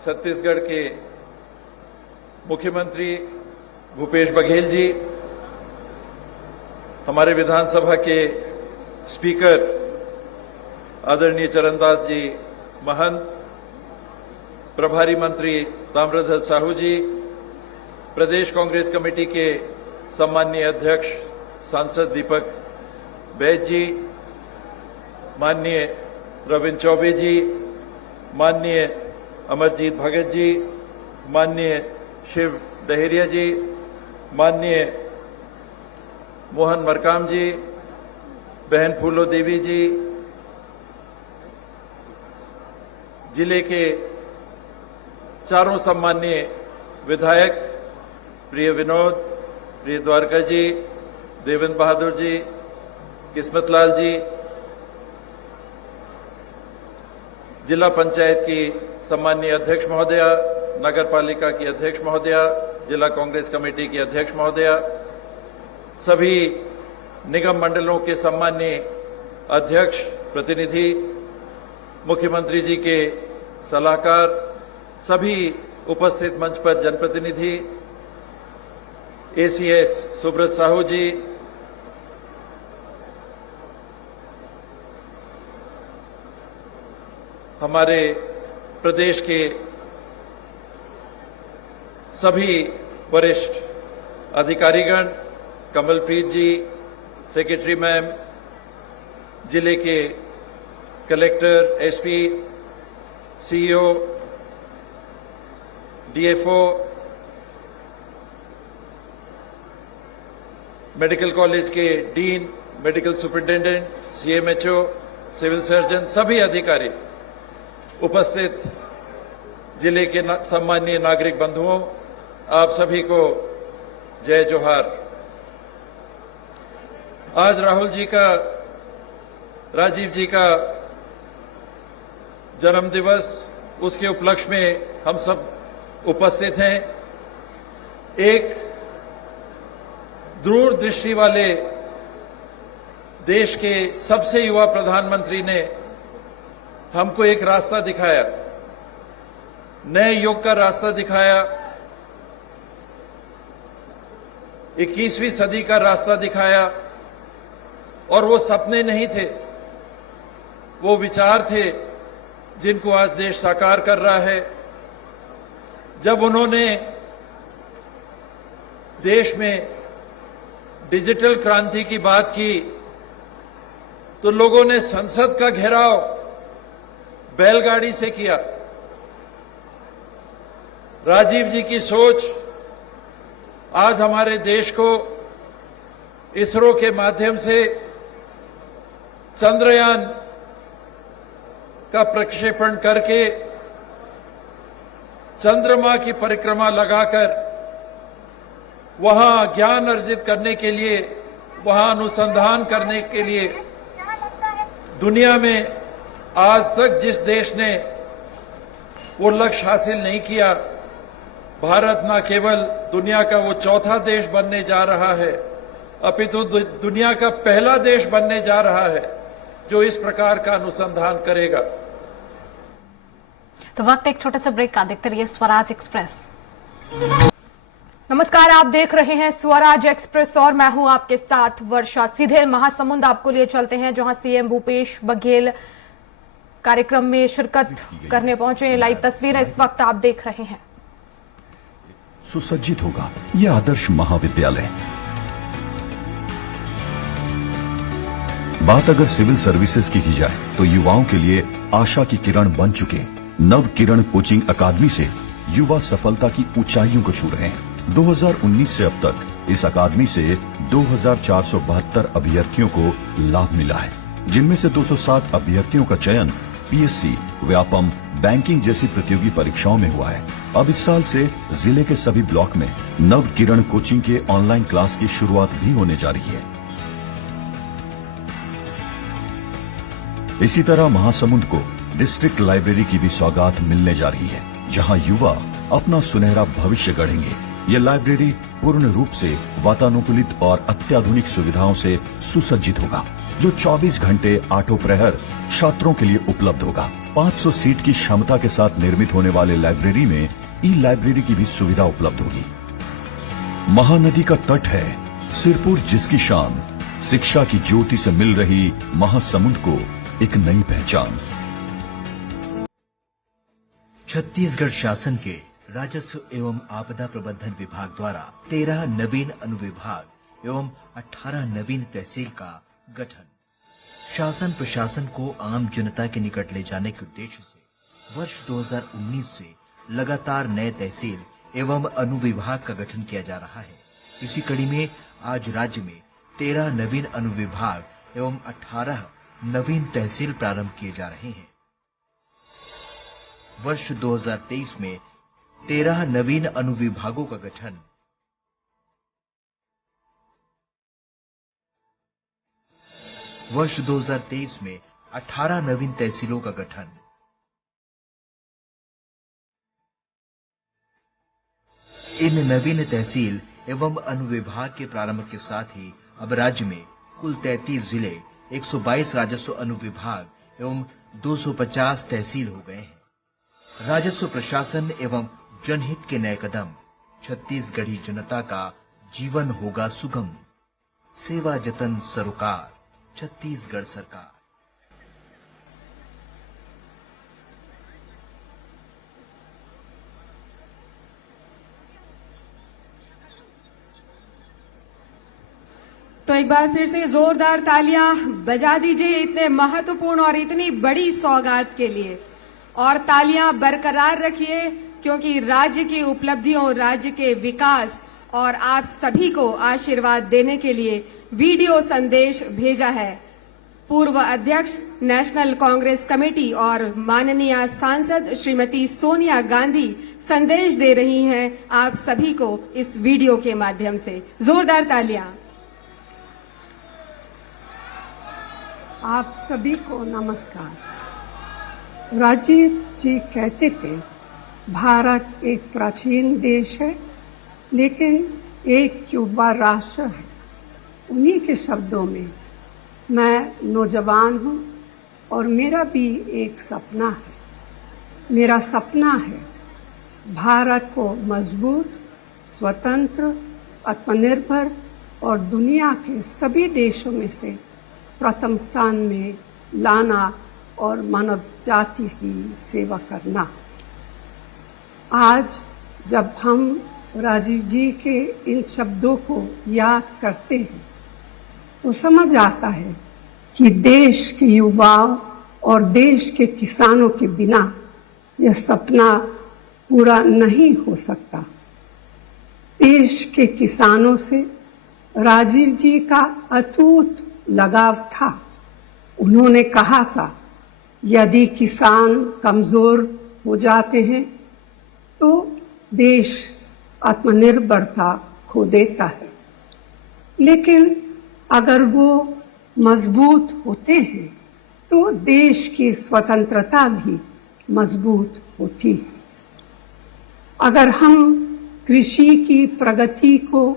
छत्तीसगढ़ के मुख्यमंत्री भूपेश बघेल जी, हमारे विधानसभा के स्पीकर आदरणीय चरणदास जी महंत, प्रभारी मंत्री ताम्रध्वज साहू जी, प्रदेश कांग्रेस कमेटी के सम्माननीय अध्यक्ष सांसद दीपक बैज जी, माननीय रविंद्र चौबे जी, माननीय अमरजीत भगत जी, माननीय शिव डहेरिया जी, माननीय मोहन मरकाम जी, बहन फूलो देवी जी, जिले के चारों सम्माननीय विधायक प्रिय विनोद, प्रिय द्वारका जी, देवेंद्र बहादुर जी, किस्मत लाल जी, जिला पंचायत की सम्माननीय अध्यक्ष महोदया, नगर पालिका की अध्यक्ष महोदया, जिला कांग्रेस कमेटी की अध्यक्ष महोदया, सभी निगम मंडलों के सम्माननीय अध्यक्ष, प्रतिनिधि, मुख्यमंत्री जी के सलाहकार, सभी उपस्थित मंच पर जनप्रतिनिधि, एसीएस सुब्रत साहू जी, हमारे प्रदेश के सभी वरिष्ठ अधिकारीगण, कमलप्रीत जी, सेक्रेटरी मैम, जिले के collector, SP, CEO, DFO, medical college के dean, medical superintendent, CMHO, civil surgeon, सभी अधिकारी, उपस्थित जिले के सम्मानीय नागरिक बंधुओं, आप सभी को जय जोहार। आज राहुल जी का, राजीव जी का जन्म दिवस, उसके उपलक्ष्य में हम सब उपस्थित हैं। एक दूरदृष्टि वाले देश के सबसे युवा प्रधानमंत्री ने हमको एक रास्ता दिखाया, नए युग का रास्ता दिखाया, 21वीं सदी का रास्ता दिखाया। और वो सपने नहीं थे, वो विचार थे जिनको आज देश साकार कर रहा है। जब उन्होंने देश में डिजिटल क्रांति की बात की तो लोगों ने संसद का घेराव बैलगाड़ी से किया। राजीव जी की सोच आज हमारे देश को इसरो के माध्यम से चंद्रयान का प्रक्षेपण करके चंद्रमा की परिक्रमा लगाकर वहां ज्ञान अर्जित करने के लिए, वहां अनुसंधान करने के लिए, दुनिया में आज तक जिस देश ने वो लक्ष्य हासिल नहीं किया, भारत न केवल दुनिया का वो चौथा देश बनने जा रहा है, अपितु दुनिया का पहला देश बनने जा रहा है जो इस प्रकार का अनुसंधान करेगा। तो वक्त एक छोटे से ब्रेक का, देखते रहिए स्वराज एक्सप्रेस। नमस्कार, आप देख रहे हैं स्वराज एक्सप्रेस और मैं हूं आपके साथ वर्षा। सीधे महासमुंद आपको लिए चलते हैं जहां सीएम भूपेश बघेल कार्यक्रम में शिरकत करने पहुंचे। लाइव तस्वीरें इस वक्त आप देख रहे हैं। सुसज्जित होगा यह आदर्श महाविद्यालय। बात अगर सिविल सर्विसेज की जाए तो युवाओं के लिए आशा की किरण बन चुके नव किरण कोचिंग अकादमी से युवा सफलता की ऊंचाइयों को छू रहे हैं। 2019 से अब तक इस अकादमी से 2472 अभ्यर्थियों को लाभ मिला है, जिनमें से 207 अभ्यर्थियों का चयन पीएससी, व्यापम, बैंकिंग जैसी प्रतियोगी परीक्षाओं में हुआ है। अब इस साल से जिले के सभी ब्लॉक में नव किरण कोचिंग के ऑनलाइन क्लास की शुरुआत भी होने जा रही है। इसी तरह महासमुंद को डिस्ट्रिक्ट लाइब्रेरी की भी सौगात मिलने जा रही है, जहां युवा अपना सुनहरा भविष्य गढ़ेंगे। ये लाइब्रेरी पूर्ण रूप से वातानुकूलित और अत्याधुनिक सुविधाओं से सुसज्जित होगा, जो 24 घंटे आठों प्रहर छात्रों के लिए उपलब्ध होगा। 500 सीट की क्षमता के साथ निर्मित होने वाले लाइब्रेरी में ई लाइब्रेरी की भी सुविधा उपलब्ध होगी। महानदी का तट है सिरपुर, जिसकी शान शिक्षा की ज्योति से मिल रही महासमुंद को एक नई पहचान। छत्तीसगढ़ शासन के राजस्व एवं आपदा प्रबंधन विभाग द्वारा 13 नवीन अनुविभाग एवं 18 नवीन तहसील का गठन। शासन प्रशासन को आम जनता के निकट ले जाने के उद्देश्य से वर्ष 2019 से लगातार नए तहसील एवं अनुविभाग का गठन किया जा रहा है। इसी कड़ी में आज राज्य में 13 नवीन अनुविभाग एवं 18 नवीन तहसील प्रारंभ किए जा रहे हैं। वर्ष 2023 में 13 नवीन अनुविभागों का गठन, वर्ष 2023 में 18 नवीन तहसीलों का गठन, इन नवीन तहसील एवं अनुविभाग के प्रारंभ के साथ ही अब राज्य में कुल 33 जिले, 122 राजस्व अनुविभाग एवं 250 तहसील हो गए हैं। राजस्व प्रशासन एवं जनहित के नए कदम, छत्तीसगढ़ी जनता का जीवन होगा सुगम। सेवा जतन सरोकार, छत्तीसगढ़ सरकार। तो एक बार फिर से जोरदार तालियां बजा दीजिए इतने महत्वपूर्ण और इतनी बड़ी सौगात के लिए, और तालियां बरकरार रखिए क्योंकि राज्य की उपलब्धियों, राज्य के विकास और आप सभी को आशीर्वाद देने के लिए वीडियो संदेश भेजा है। पूर्व अध्यक्ष नेशनल कांग्रेस कमेटी और माननीय सांसद श्रीमती सोनिया गांधी संदेश दे रही हैं आप सभी को इस वीडियो के माध्यम से। जोरदार तालियां। आप सभी को नमस्कार। राजीव जी कहते थे भारत एक प्राचीन देश है लेकिन एक युवा राष्ट्र है। उन्हीं के शब्दों में मैं नौजवान हूँ और मेरा भी एक सपना है। मेरा सपना है भारत को मजबूत, स्वतंत्र, आत्मनिर्भर और दुनिया के सभी देशों में से प्रथम स्थान में लाना और मानव जाति की सेवा करना। आज जब हम राजीव जी के इन शब्दों को याद करते हैं तो समझ आता है कि देश के युवाओं और देश के किसानों के बिना यह सपना पूरा नहीं हो सकता। देश के किसानों से राजीव जी का अटूट लगाव था। उन्होंने कहा था, यदि किसान कमजोर हो जाते हैं तो देश आत्मनिर्भरता खो देता है, लेकिन अगर वो मजबूत होते हैं तो देश की स्वतंत्रता भी मजबूत होती है। अगर हम कृषि की प्रगति को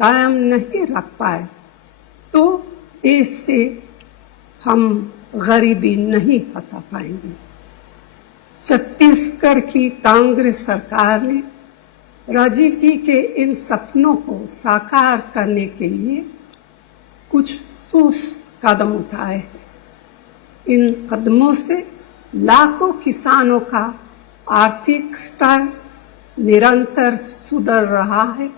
कायम नहीं रख पाए तो देश से हम गरीबी नहीं हटा पाएंगे। छत्तीसगढ़ की कांग्रेस सरकार ने राजीव जी के इन सपनों को साकार करने के लिए कुछ ठोस कदम उठाए हैं। इन कदमों से लाखों किसानों का आर्थिक स्तर निरंतर सुधर रहा है।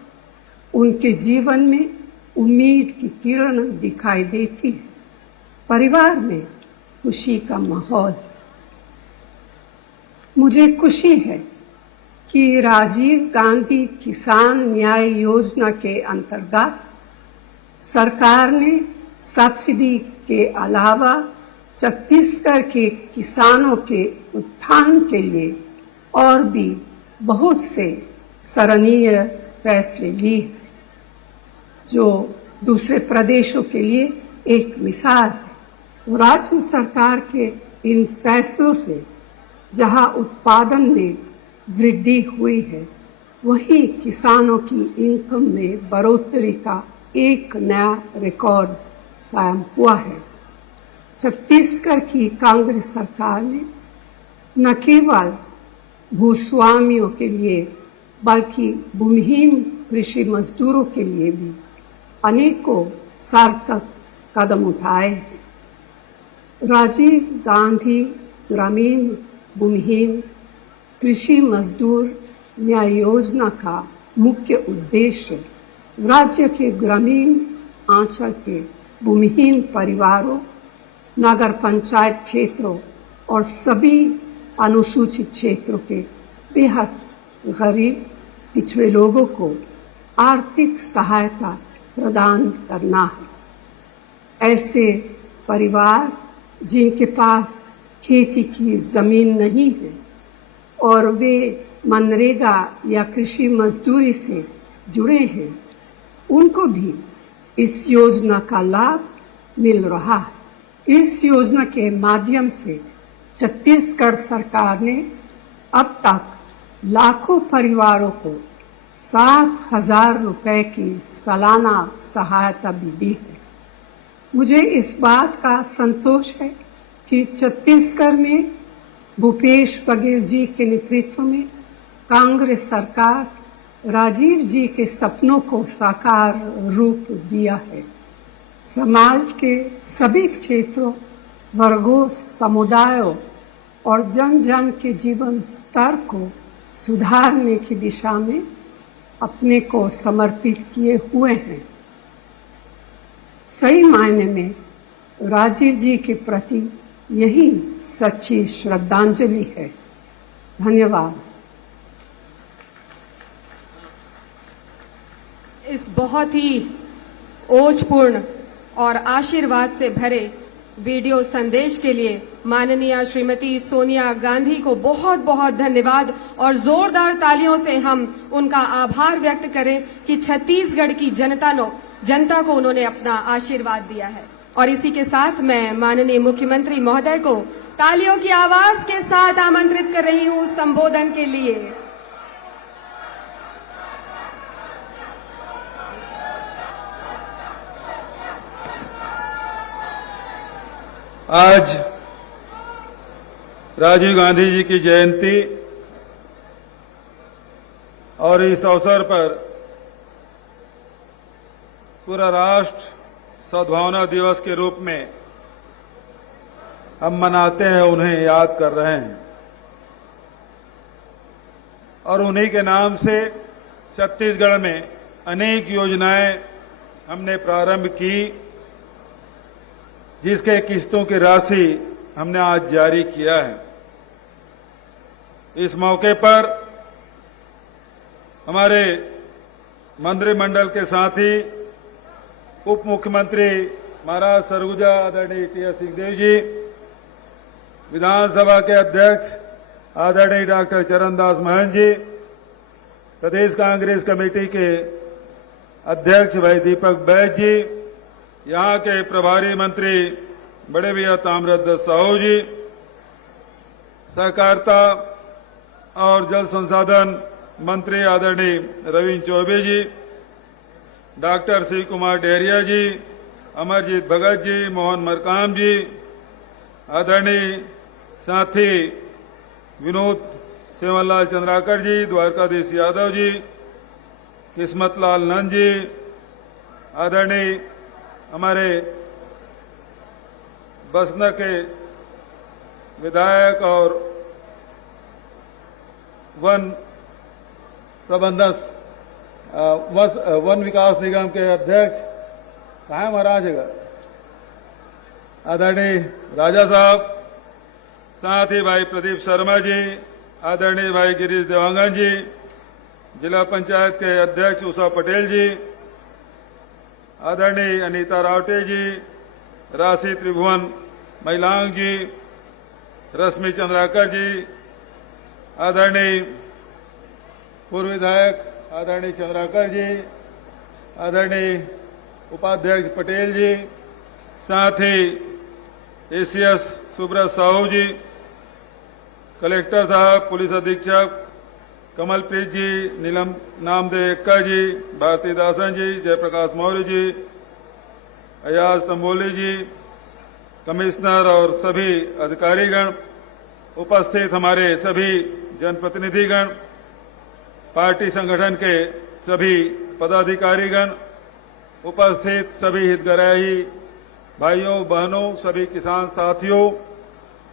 उनके जीवन में उम्मीद की किरण दिखाई देती है। परिवार में खुशी का माहौल। मुझे खुशी है कि राजीव गांधी किसान न्याय योजना के अंतर्गत सरकार ने सब्सिडी के अलावा छत्तीसगढ़ के किसानों के उत्थान के लिए और भी बहुत से सराहनीय फैसले लिए, जो दूसरे प्रदेशों के लिए एक मिसाल है। राज्य सरकार के इन फैसलों से जहां उत्पादन में वृद्धि हुई है, वहीं किसानों की इनकम में बढ़ोतरी का एक नया रिकॉर्ड कायम हुआ है। छत्तीसगढ़ की कांग्रेस सरकार ने न केवल भूस्वामियों के लिए बल्कि भूमिहीन कृषि मजदूरों के लिए भी अनेकों सार्थक कदम उठाए हैं। राजीव गांधी ग्रामीण भूमिहीन कृषि मजदूर न्याय योजना का मुख्य उद्देश्य राज्य के ग्रामीण अंचल के भूमिहीन परिवारों, नगर पंचायत क्षेत्रों और सभी अनुसूचित क्षेत्रों के बेहद गरीब पिछड़े लोगों को आर्थिक सहायता प्रदान करना है। ऐसे परिवार जिनके पास खेती की जमीन नहीं है और वे मनरेगा या कृषि मजदूरी से जुड़े हैं, उनको भी इस योजना का लाभ मिल रहा है। इस योजना के माध्यम से छत्तीसगढ़ सरकार ने अब तक लाखों परिवारों को 7,000 रुपए की सालाना सहायता भी दी है। मुझे इस बात का संतोष है कि छत्तीसगढ़ में भूपेश बघेल जी के नेतृत्व में कांग्रेस सरकार राजीव जी के सपनों को साकार रूप दिया है। समाज के सभी क्षेत्रों, वर्गों, समुदायों और जन जन के जीवन स्तर को सुधारने की दिशा में अपने को समर्पित किए हुए हैं। सही मायने में राजीव जी के प्रति यही सच्ची श्रद्धांजलि है। धन्यवाद। इस बहुत ही ओजपूर्ण और आशीर्वाद से भरे वीडियो संदेश के लिए माननीय श्रीमती सोनिया गांधी को बहुत बहुत धन्यवाद और जोरदार तालियों से हम उनका आभार व्यक्त करें कि छत्तीसगढ़ की जनता को उन्होंने अपना आशीर्वाद दिया है। और इसी के साथ मैं माननीय मुख्यमंत्री महोदय को तालियों की आवाज के साथ आमंत्रित कर रही हूं संबोधन के लिए। आज राजीव गांधी जी की जयंती और इस अवसर पर पूरा राष्ट्र सद्भावना दिवस के रूप में हम मनाते हैं, उन्हें याद कर रहे हैं और उन्हीं के नाम से छत्तीसगढ़ में अनेक योजनाएं हमने प्रारंभ की, जिसके किस्तों की राशि हमने आज जारी किया है। इस मौके पर हमारे मंत्रिमंडल के साथी उप मुख्यमंत्री महाराज सरगुजा आदरणीय टी.एस. सिंहदेव जी, विधानसभा के अध्यक्ष आदरणीय डॉक्टर चरणदास महंत जी, प्रदेश कांग्रेस कमेटी के अध्यक्ष भाई दीपक बैज जी, यहाँ के प्रभारी मंत्री बड़े भैया ताम्रध्वज साहू जी, सहकारिता और जल संसाधन मंत्री आदरणीय रविंद्र चौबे जी, डॉक्टर श्री कुमार डेहरिया जी, अमरजीत भगत जी, मोहन मरकाम जी, आदरणीय साथी विनोद सेवनलाल चंद्राकर जी, द्वारकाधीश यादव जी, किस्मत लाल नंद जी, आदरणीय हमारे बसना के विधायक और वन प्रबंधन वन विकास निगम के अध्यक्ष कहाँ है महाराज है आदरणीय राजा साहब, साथ ही भाई प्रदीप शर्मा जी, आदरणीय भाई गिरीश देवांगन जी, जिला पंचायत के अध्यक्ष उषा पटेल जी, आदरणीय अनीता रावटे जी, राशि त्रिभुवन महिलांग जी, रश्मि चंद्राकर जी, आदरणीय पूर्व विधायक आदरणीय चंद्राकर जी, आदरणीय उपाध्यक्ष पटेल जी, साथ ही एसीएस सुब्रत साहू जी, कलेक्टर साहब, पुलिस अधीक्षक कमलप्रीत जी, नीलम नामदेव एक्का जी, भारती दासन जी, जयप्रकाश मौर्य जी, अयाज तंबोली जी, कमिश्नर और सभी अधिकारीगण, उपस्थित हमारे सभी जनप्रतिनिधिगण, पार्टी संगठन के सभी पदाधिकारीगण, उपस्थित सभी हितग्राही भाइयों बहनों, सभी किसान साथियों,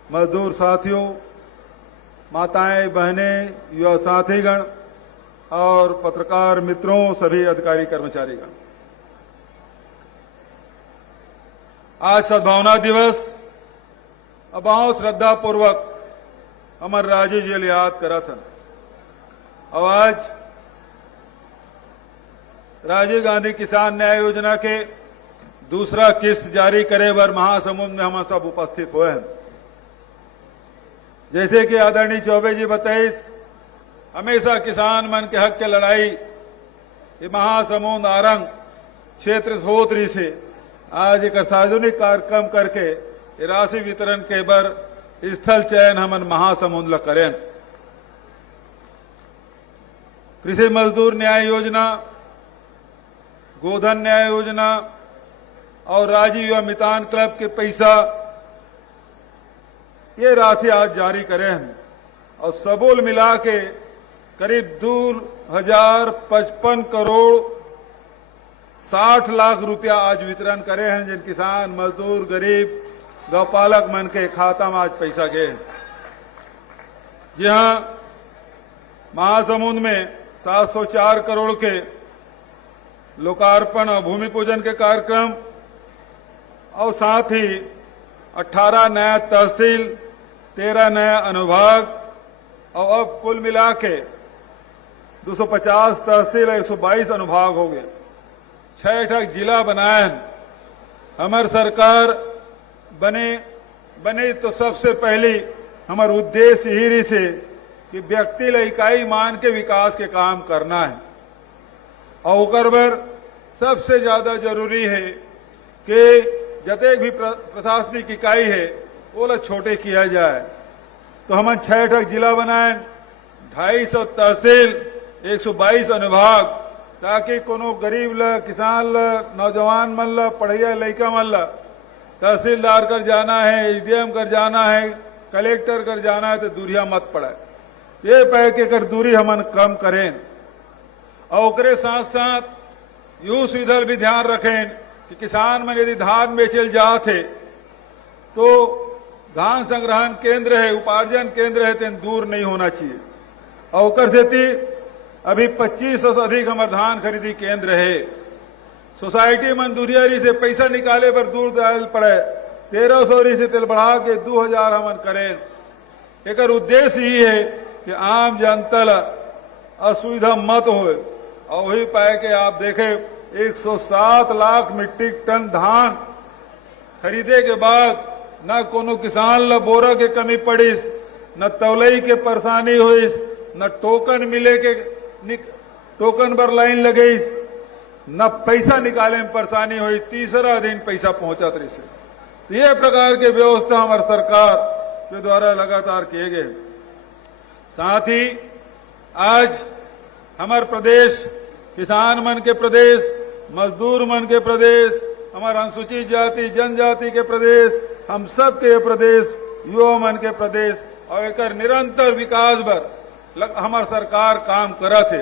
मजदूर साथियों, माताएं बहनें, युवा साथीगण और पत्रकार मित्रों, सभी अधिकारी कर्मचारीगण, आज सद्भावना दिवस बहुत श्रद्धा पूर्वक हमारे राजीव जी याद करा था। अब आज राजीव गांधी किसान न्याय योजना के दूसरा किस्त जारी करे बर महासमुंद में हम सब उपस्थित हुए हैं। जैसे कि आदरणीय चौबे जी बताइस, हमेशा किसान मन के हक के लड़ाई ये महासमुंद आरंग क्षेत्र सोत्री से आज एक सार्वजनिक कार्यक्रम करके ये राशि वितरण के बर स्थल चयन हमन महासमुंद ल करें। कृषि मजदूर न्याय योजना, गोधन न्याय योजना और राजीव युवा मितान क्लब के पैसा ये राशि आज जारी करें हैं और सबोल मिला के करीब 2055 करोड़ 60 लाख रुपया आज वितरण करे हैं, जिन किसान मजदूर गरीब गौपालक मन के खाता में आज पैसा गए। जी हां, महासमुंद में 704 करोड़ के लोकार्पण और भूमि पूजन के कार्यक्रम और साथ ही 18 नया तहसील, 13 नया अनुभाग और अब कुल मिला के 250 तहसील और 122 अनुभाग हो गए। 6 जिला बनाए। हमारी सरकार बने तो सबसे पहले हमारा उद्देश्य ही रही से कि व्यक्ति ला इकाई मान के विकास के काम करना है। और ओकर बर सबसे ज्यादा जरूरी है कि जतेक भी प्रशासनिक इकाई है वो ला छोटे किया जाए। तो हम 6 जिला बनाए, 250 तहसील, 122 अनुभाग, ताकि कोनो गरीब ला, किसान ला, नौजवान मन ला, पढ़िया लड़का मन ला तहसीलदार कर जाना है, एसडीएम कर जाना है, कलेक्टर कर जाना है तो दूरिया मत पड़े। ये पै के कर दूरी हमन कम करें। और ओकरे साथ साथ यूं सुविधा भी ध्यान रखें कि किसान मन यदि धान बेचल जात है तो धान संग्रहण केंद्र है, उपार्जन केंद्र है, तो दूर नहीं होना चाहिए। और ओकर सेती अभी 2500 से अधिक हमारे धान खरीदी केंद्र है। सोसाइटी मन दुरियारी से पैसा निकाले पर दूर जाए पड़े, 1300 से तेल बढ़ा के 2000 हमन करें। एक उद्देश्य ही है कि आम जनता ला असुविधा मत हो। और वही पाए के आप देखे 107 लाख मीट्रिक टन धान खरीदे के बाद न कोनो किसान ला बोरा के कमी पड़ीस, न तौलई के परेशानी हुईस, न टोकन मिले के टोकन पर लाइन लगईस, न पैसा निकाले में परेशानी हुई। तीसरा दिन पैसा पहुंचा तरी से। तो ये प्रकार के व्यवस्था हमारी सरकार के द्वारा लगातार किए गए। साथ ही आज हमारे प्रदेश किसान मन के प्रदेश, मजदूर मन के प्रदेश, हमारा अनुसूचित जाति जनजाति के प्रदेश, हम सब के प्रदेश, युवा मन के प्रदेश, और एक निरंतर विकास पर हमार सरकार काम करा थे।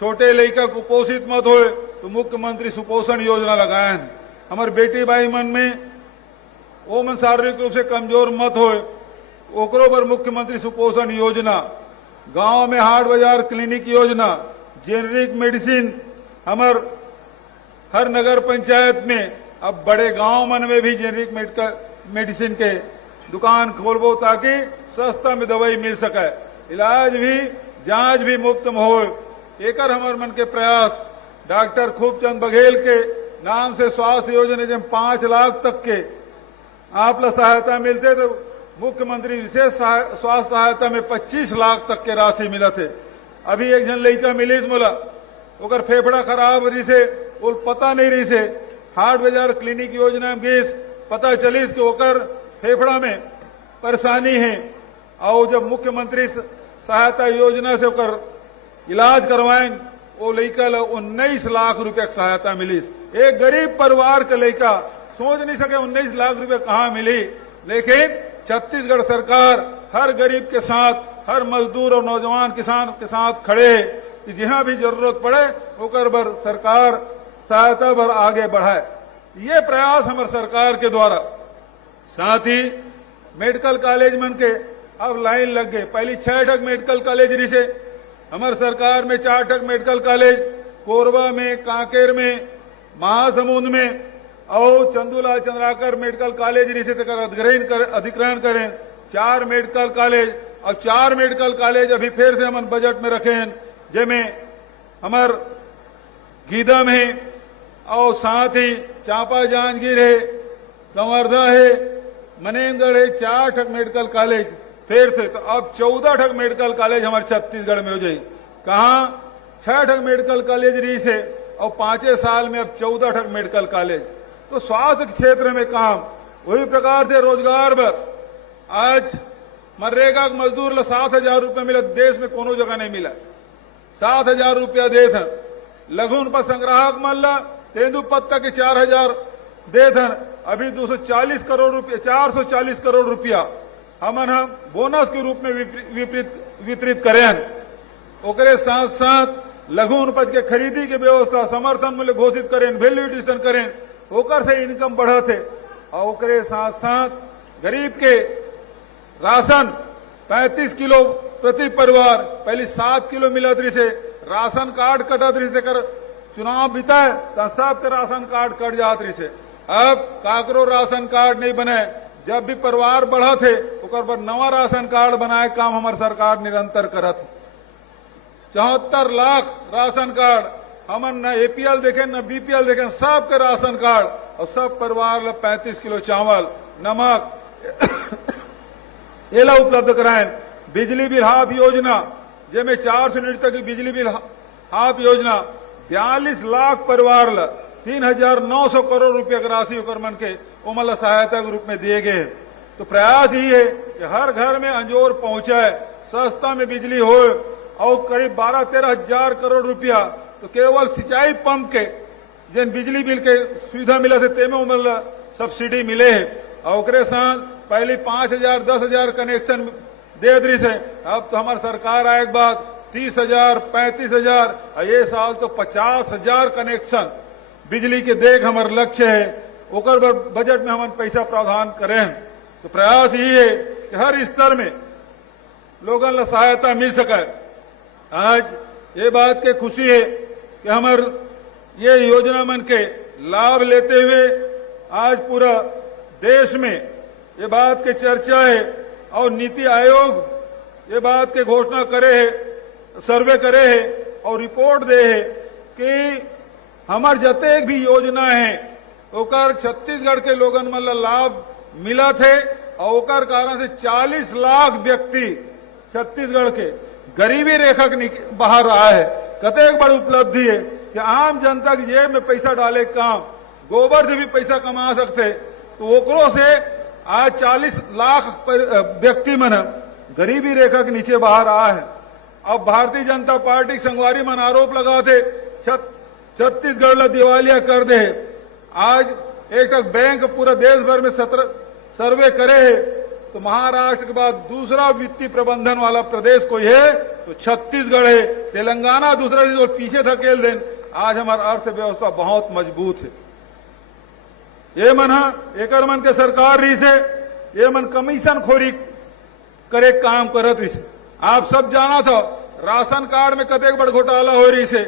छोटे लड़का कुपोषित मत हो तो मुख्यमंत्री सुपोषण योजना लगाए हैं। हमारे बेटी भाई मन में वो मन शारीरिक रूप से कमजोर मत हो, ओकरो पर मुख्यमंत्री सुपोषण योजना, गांव में हाट बाजार क्लिनिक योजना, जेनरिक मेडिसिन हमार हर नगर पंचायत में, अब बड़े गांव मन में भी जेनरिक मेडिसिन के दुकान खोलबो ताकि सस्ता में दवाई मिल सके, इलाज भी जांच भी मुफ्त में हो। एक हमार मन के प्रयास डॉक्टर खूबचंद बघेल के नाम से स्वास्थ्य योजना जब 5 लाख तक के आप ला सहायता मिलते तो मुख्यमंत्री विशेष स्वास्थ्य सहायता में 25 लाख तक के राशि मिला थे। अभी एक जन लड़का मिली मोला, ओकर फेफड़ा खराब रही से, वो पता नहीं रही से, हाट बाजार क्लिनिक योजना में गई, पता चलीस कि ओकर फेफड़ा में परेशानी है। और जब मुख्यमंत्री सहायता योजना से ओकर इलाज करवाएं, वो लड़का ला 19 लाख रुपए की सहायता मिली। एक गरीब परिवार का लड़का सोच नहीं सके 19 लाख रुपए कहाँ मिली, लेकिन छत्तीसगढ़ सरकार हर गरीब के साथ, हर मजदूर और नौजवान किसान के साथ खड़े है कि जहां भी जरूरत पड़े ओकर बर सरकार सहायता बर आगे बढ़ाए। ये प्रयास हमारे सरकार के द्वारा। साथ ही मेडिकल कॉलेज मन के अब लाइन लग गए। पहले 6 मेडिकल कॉलेज रही से, हमारे सरकार में 4 मेडिकल कॉलेज, कोरबा में, कांकेर में, महासमुंद में और चंदूलाल चंद्राकर मेडिकल कॉलेज रही से अधिग्रहण करें 4 मेडिकल कॉलेज। और 4 मेडिकल कॉलेज अभी फिर से हम बजट में रखे हैं, जिसमें हमार गीदम है और साथ ही चांपा जांजगीर है, कंवर्धा है, मनेंद्र है, 4 मेडिकल कॉलेज फिर से। तो अब 14 मेडिकल कॉलेज हमारे छत्तीसगढ़ में हो जाए। कहाँ 6 मेडिकल कॉलेज रही से और 5 साल में अब 14 मेडिकल कॉलेज। तो स्वास्थ्य क्षेत्र में काम, वही प्रकार से रोजगार पर आज मनरेगा मजदूर ला 7,000 रुपया मिला, देश में कोनो जगह नहीं मिला। 7,000 रुपया देत हैं। लघु पर संग्राहक मन ला तेंदुपत्ता के 4,000 देत हैं। अभी 240 करोड़ रुपया, 440 करोड़ रुपया हम बोनस के रूप में वितरित करें। ओकरे साथ साथ लघु उपज के खरीदी की व्यवस्था, समर्थन मूल्य घोषित करें, वैल्यू एडिशन करें, ओकर से इनकम बढ़त है। और ओकरे साथ साथ गरीब के राशन 35 किलो प्रति परिवार, पहले 7 किलो मिलत रही से, राशन कार्ड कटत रही से, कर चुनाव बिताए तो सबके राशन कार्ड कट जात रही से। अब काकरो राशन कार्ड नहीं बने, जब भी परिवार बढ़ा थे ओकर पर नवा राशन कार्ड बनाए काम हमारी सरकार निरंतर करत। 74 लाख राशन कार्ड हमन न एपीएल देखे न बीपीएल देखे, सबके राशन कार्ड और सब परिवार ला 35 किलो चावल नमक एला उपलब्ध कराएं। बिजली बिल हाफ योजना जेमें 400 यूनिट तक की बिजली बिल हाफ योजना 42 लाख परिवार 3,900 करोड़ रुपया की राशि होकर मन के उमल सहायता के रूप में दिए गए। तो प्रयास ही है कि हर घर में अंजोर पहुंचाए, सस्ता में बिजली हो और करीब 12-13 हजार करोड़ रुपया तो केवल सिंचाई पंप के जिन बिजली बिल के सुविधा मिला थे तेमें उमल सब्सिडी मिले है। और ओकरे साथ पहले 5,000 10,000 कनेक्शन दे दी से, अब तो हमारी सरकार आए के बाद 30,000 35,000 और ये साल तो 50,000 कनेक्शन बिजली के देख हमारे लक्ष्य है। ओकर बजट में हम पैसा प्रावधान करें। तो प्रयास यही है कि हर स्तर में लोगों को सहायता मिल सके। आज ये बात के खुशी है कि हमारे ये योजना मन के लाभ लेते हुए आज पूरा देश में ये बात के चर्चा है और नीति आयोग ये बात के घोषणा करे है, सर्वे करे है और रिपोर्ट दे है कि हमार जते भी योजना है ओकर छत्तीसगढ़ के लोगन मतलब लाभ मिला थे और ओकर कारण से 40 लाख व्यक्ति छत्तीसगढ़ के गरीबी रेखा के बाहर रहा है। कतेक बड़ी उपलब्धि है कि आम जनता की जेब में पैसा डाले काम, गोबर से भी पैसा कमा सकते। तो ओकरों से आज 40 लाख व्यक्ति मन गरीबी रेखा के नीचे बाहर आया है। अब भारतीय जनता पार्टी संगवारी मन आरोप लगाते छत्तीसगढ़ दिवालिया कर दे। आज एक बैंक पूरा देश भर में 17 सर्वे करे है तो महाराष्ट्र के बाद दूसरा वित्तीय प्रबंधन वाला प्रदेश कोई है तो छत्तीसगढ़ है। तेलंगाना दूसरा जो पीछे धकेल दें। आज हमारा अर्थव्यवस्था बहुत मजबूत है। ये मन एकर मन के सरकार रही से ये मन कमीशन खोरी करे काम करत रही से। आप सब जाना था राशन कार्ड में कतेक बड़ घोटाला हो रही से।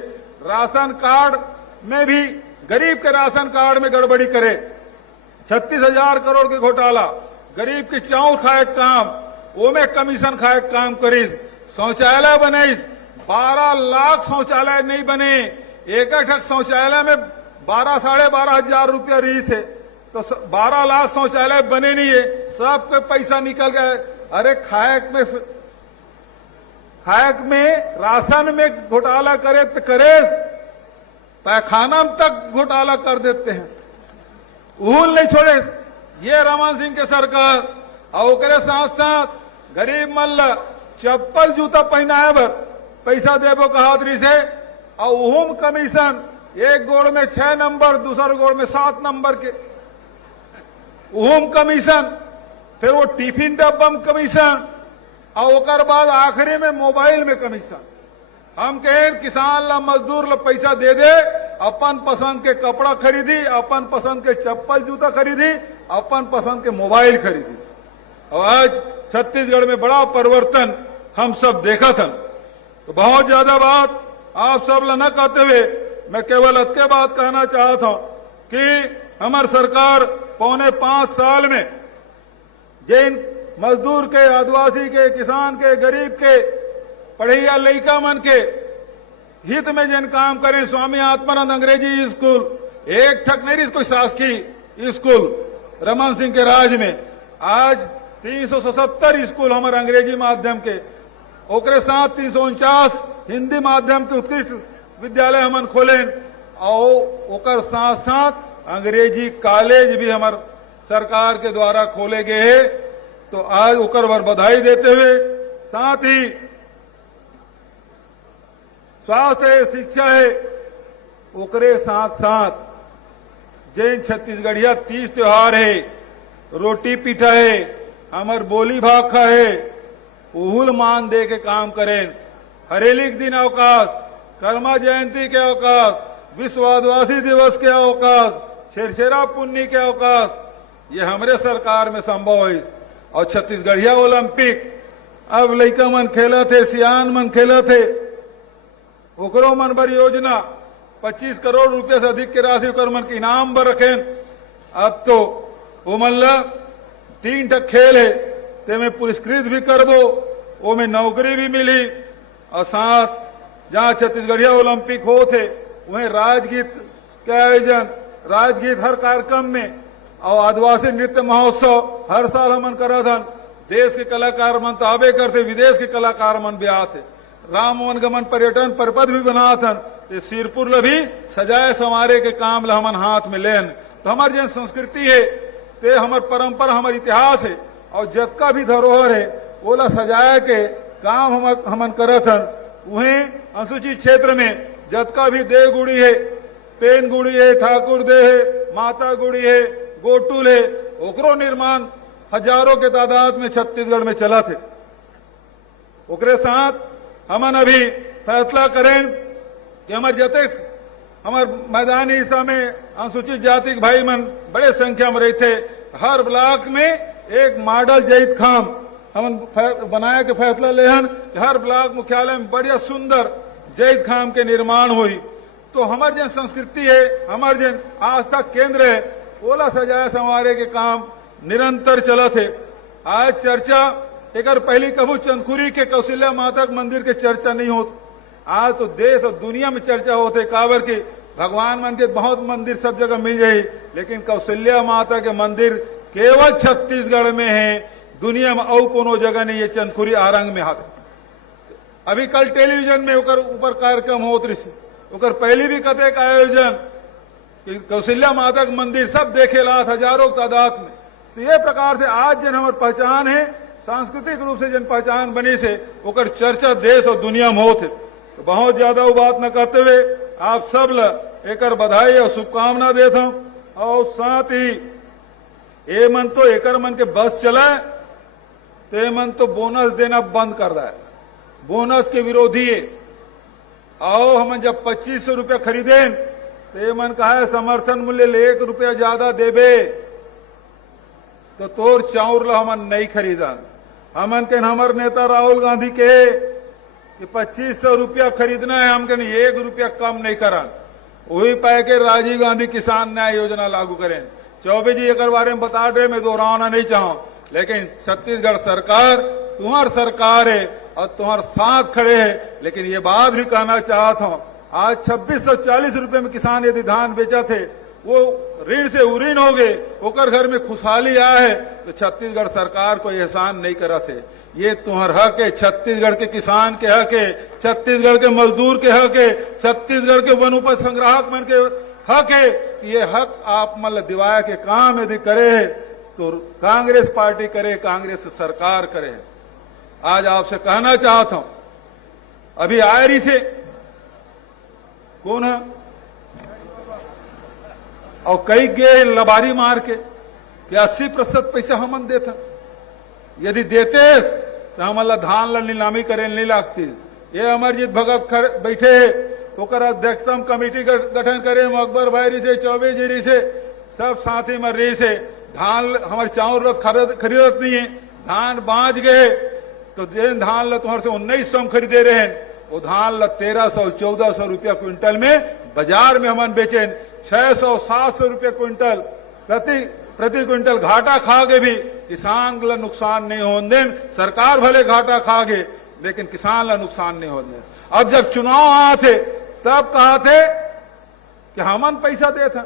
राशन कार्ड में भी गरीब के राशन कार्ड में गड़बड़ी करे 36,000 करोड़ के घोटाला, गरीब के चाउर खाए काम ओमे कमीशन खाए काम करीस। शौचालय बने 12 लाख शौचालय नहीं बने। एक शौचालय में 12-12.5 हजार रुपया रही से तो 12 लाख शौचालय बने नहीं है। सबके पैसा निकल गया। अरे खायक में राशन में घोटाला करे तो करे, पैखाना में तक घोटाला कर देते हैं। भूल नहीं छोड़े ये रमन सिंह के सरकार। और ओकरे साथ साथ गरीब मल्ल चप्पल जूता पहनाए बर पैसा देबो कहादरी से और उहुम कमीशन एक गोड़ में 6 नंबर दूसरे गोड़ में 7 नंबर के उहुम कमीशन, फिर वो टिफिन डब्बा में कमीशन और ओकर बाद आखिरी में मोबाइल में कमीशन। हम कहें किसान ला मजदूर ला पैसा दे दे, अपन पसंद के कपड़ा खरीदी, अपन पसंद के चप्पल जूता खरीदी, अपन पसंद के मोबाइल खरीदी। और आज छत्तीसगढ़ में बड़ा परिवर्तन हम सब देखा था। तो बहुत ज्यादा बात आप सब ला न कहते हुए मैं केवल इतने बात कहना चाहता हूं कि हमारी सरकार 4.5 साल में जिन मजदूर के, आदिवासी के, किसान के, गरीब के, पढ़ैया लड़का मन के हित में जिन काम करें। स्वामी आत्मानंद अंग्रेजी स्कूल एक ठक नहीं रही कोई शासकीय स्कूल रमन सिंह के राज में। आज 377 स्कूल हमारे अंग्रेजी माध्यम के, ओकरे साथ 349 हिंदी माध्यम के उत्कृष्ट विद्यालय हमन खोले और ओकर साथ साथ अंग्रेजी कॉलेज भी हमारे सरकार के द्वारा खोले गए हैं। तो आज ओकर बर बधाई देते हुए साथ ही स्वास्थ्य है, शिक्षा है, ओकरे साथ साथ जैन छत्तीसगढ़िया 30 त्योहार है, रोटी पीठा है, हमार बोली भाखा है, उहुल मान दे के काम करें। हरेली के दिन अवकाश, कर्मा जयंती के अवकाश, विश्व आदिवासी दिवस के अवकाश, छेरछेरा पुन्नी के अवकाश, ये हमारे सरकार में संभव है। और छत्तीसगढ़िया ओलंपिक अब लड़का मन खेला थे, सियान मन खेला थे, ओकरो मन बर योजना 25 करोड़ रुपए से अधिक की राशि ओकर मन के इनाम बर रखें। अब तो वो मन 3 ठक खेल है तेमें पुरस्कृत भी करबो, वो में नौकरी भी मिली और साथ जहां छत्तीसगढ़िया ओलंपिक हो थे वहीं राजगीत के आयोजन, राजगीत हर कार्यक्रम में और आदिवासी नृत्य महोत्सव हर साल हमन करा था। देश के कलाकार मन तो आवे करते, विदेश के कलाकार मन भी आते। राम वन गमन पर्यटन परपद भी बना था। ये सिरपुर ल भी सजाए संवारे के काम ला हमन हाथ में लेन। तो हमारी जन संस्कृति है, ते हमार परंपरा, हमार इतिहास है, और जतका भी धरोहर है ओला सजाए के काम हमन करत हन। वहीं अनुसूचित क्षेत्र में जतका भी देव गुड़ी है, पेन गुड़ी है, ठाकुर दे है, माता गुड़ी है, गोटुल है, ओकरो निर्माण हजारों के तादाद में छत्तीसगढ़ में चला थे। ओकरे साथ हमन अभी फैसला करें कि हमारे जते हमार मैदानी हिस्सा में अनुसूचित जाति के भाई मन बड़े संख्या में रहते, हर ब्लॉक में एक मॉडल जैत खाम हम बनाया के फैसला लेहन कि हर ब्लॉक मुख्यालय में बढ़िया सुंदर जैत खाम के निर्माण हुई। तो हमारे जन संस्कृति है, हमारे जन आस्था केंद्र है, ओला सजाए संवारे के काम निरंतर चला थे। आज चर्चा एक पहली कबू चंदखुरी के कौशल्या माता मंदिर के चर्चा नहीं होती, आज तो देश और दुनिया में चर्चा होते। काबर की भगवान मन के बहुत मंदिर सब जगह मिल जाये, लेकिन कौशल्या माता के मंदिर केवल छत्तीसगढ़ में है, दुनिया में और कोनो जगह नहीं है। चंदखुरी आरंग में हाथ अभी कल टेलीविजन में ऊपर कार्यक्रम होत रही, ओकर पहले भी कतेक आयोजन कौशल्या माता के मंदिर सब देखे ला हजारों तादाद में। तो ये प्रकार से आज जन हमार पहचान है, सांस्कृतिक रूप से जन पहचान बनी से ओकर चर्चा देश और दुनिया में होते। तो बहुत ज्यादा वो बात न करते हुए आप सब ल एकर बधाई और शुभकामना देता हूं। और साथ ही ये मन तो एकर मन के बस चला, तो ये मन तो बोनस देना बंद कर रहा है, बोनस के विरोधी है। आओ हम जब 2500 रुपया खरीदे तो ये मन कहा है समर्थन मूल्य ले 1 रुपया ज्यादा देबे तो तोर चाउर ला हमन नहीं खरीदा। हमन के हमार नेता राहुल गांधी के कि 2500 रुपया खरीदना है, हम कहने 1 रुपया कम नहीं करा। वही पाए के राजीव गांधी किसान न्याय योजना लागू करें। चौबे जी एक बारे में बता दे, मैं दोहराना नहीं चाहूं, लेकिन छत्तीसगढ़ सरकार तुम्हार सरकार है और तुम्हारे साथ खड़े है। लेकिन ये बात भी कहना चाहता हूं, आज 2640 रुपए में किसान यदि धान बेचा थे, वो ऋण से उऋण हो गए, ओकर घर में खुशहाली आया है, तो छत्तीसगढ़ सरकार को एहसान नहीं करा थे। ये तुम्हार हक है, छत्तीसगढ़ के किसान के हक है, छत्तीसगढ़ के मजदूर के हक है, छत्तीसगढ़ के वन उपज संग्राहक मन के हक है। ये हक आप मतलब दिवाया के काम यदि करे है तो कांग्रेस पार्टी करे, कांग्रेस सरकार करे। आज आपसे कहना चाहता हूं, अभी आयरी से कौन है और कई गे लबारी मार के कि 80% पैसा हमन देता, यदि देते तो हमारा धान ला नीलामी करे नहीं लागती। ये अमरजीत भगत बैठे तो अध्यक्षता कमेटी का गठन करे, अकबर भाई से, चौबे जी से, सब साथी मर रही से। धान हमारे चाउर खरीदत नहीं है, धान बांच गए तो जिन धान ला तुम्हारे से 1900 में खरीदे रहे, वो धान ला 1300-1400 रुपया क्विंटल में बाजार में हमन बेचे। 600-700 रुपया क्विंटल प्रति क्विंटल घाटा खा के भी किसान ला नुकसान नहीं होने देन। सरकार भले घाटा खा गए, लेकिन किसान ला नुकसान नहीं होने देन। अब जब चुनाव आए थे तब कहा थे कि हमन पैसा दे था,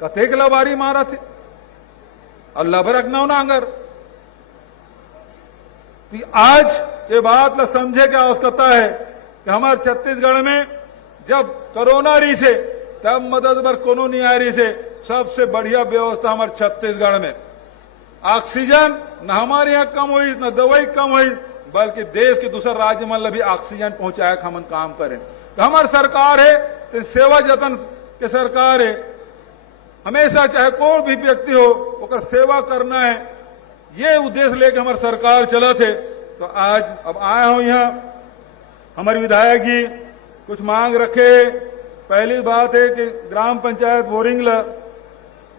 कतेक लबारी मारा थे और लबरक नौ नांगर। तो आज ये बात ला समझे की आवश्यकता है कि हमारे छत्तीसगढ़ में जब कोरोना रही से तब मदद बर कोनो नहीं आ रही से, सबसे बढ़िया व्यवस्था हमारे छत्तीसगढ़ में। ऑक्सीजन न हमारे यहाँ कम हुई, न दवाई कम हुई, बल्कि देश के दूसरे राज्य में भी ऑक्सीजन पहुंचाया हम काम करें। तो हमारी सरकार है तो सेवा जतन के सरकार है, हमेशा चाहे कोई भी व्यक्ति हो ओकर सेवा करना है, ये उद्देश्य लेके हमारी सरकार चला थे। तो आज अब आया हूं यहाँ, हमारे विधायक जी कुछ मांग रखे। पहली बात है कि ग्राम पंचायत बोरिंग ला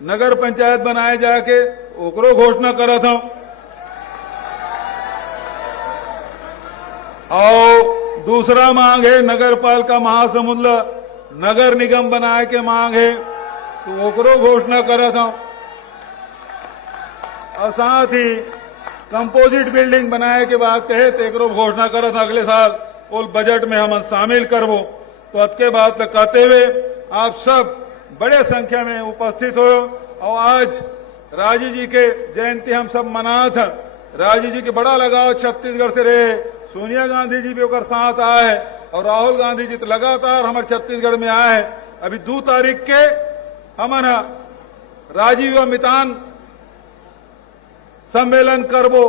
नगर पंचायत बनाए जाके ओकरो घोषणा करा था। और दूसरा मांग है नगर पालिका महासमुंद ला नगर निगम बनाए के मांग है, तो ओकरो घोषणा करा था। और साथ ही कंपोजिट बिल्डिंग बनाए के बाद कहे तो एकरो घोषणा करा था अगले साल और बजट में हम शामिल करबो। तो अतके बात कहते हुए आप सब बड़े संख्या में उपस्थित हो और आज राजीव जी के जयंती हम सब मना था। राजीव जी के बड़ा लगाव छत्तीसगढ़ से रहे, सोनिया गांधी जी भी ओकर साथ आए है और राहुल गांधी जी तो लगातार हमारे छत्तीसगढ़ में आए है। अभी 2 तारीख के हमन राजीव युवा मितान सम्मेलन करबो।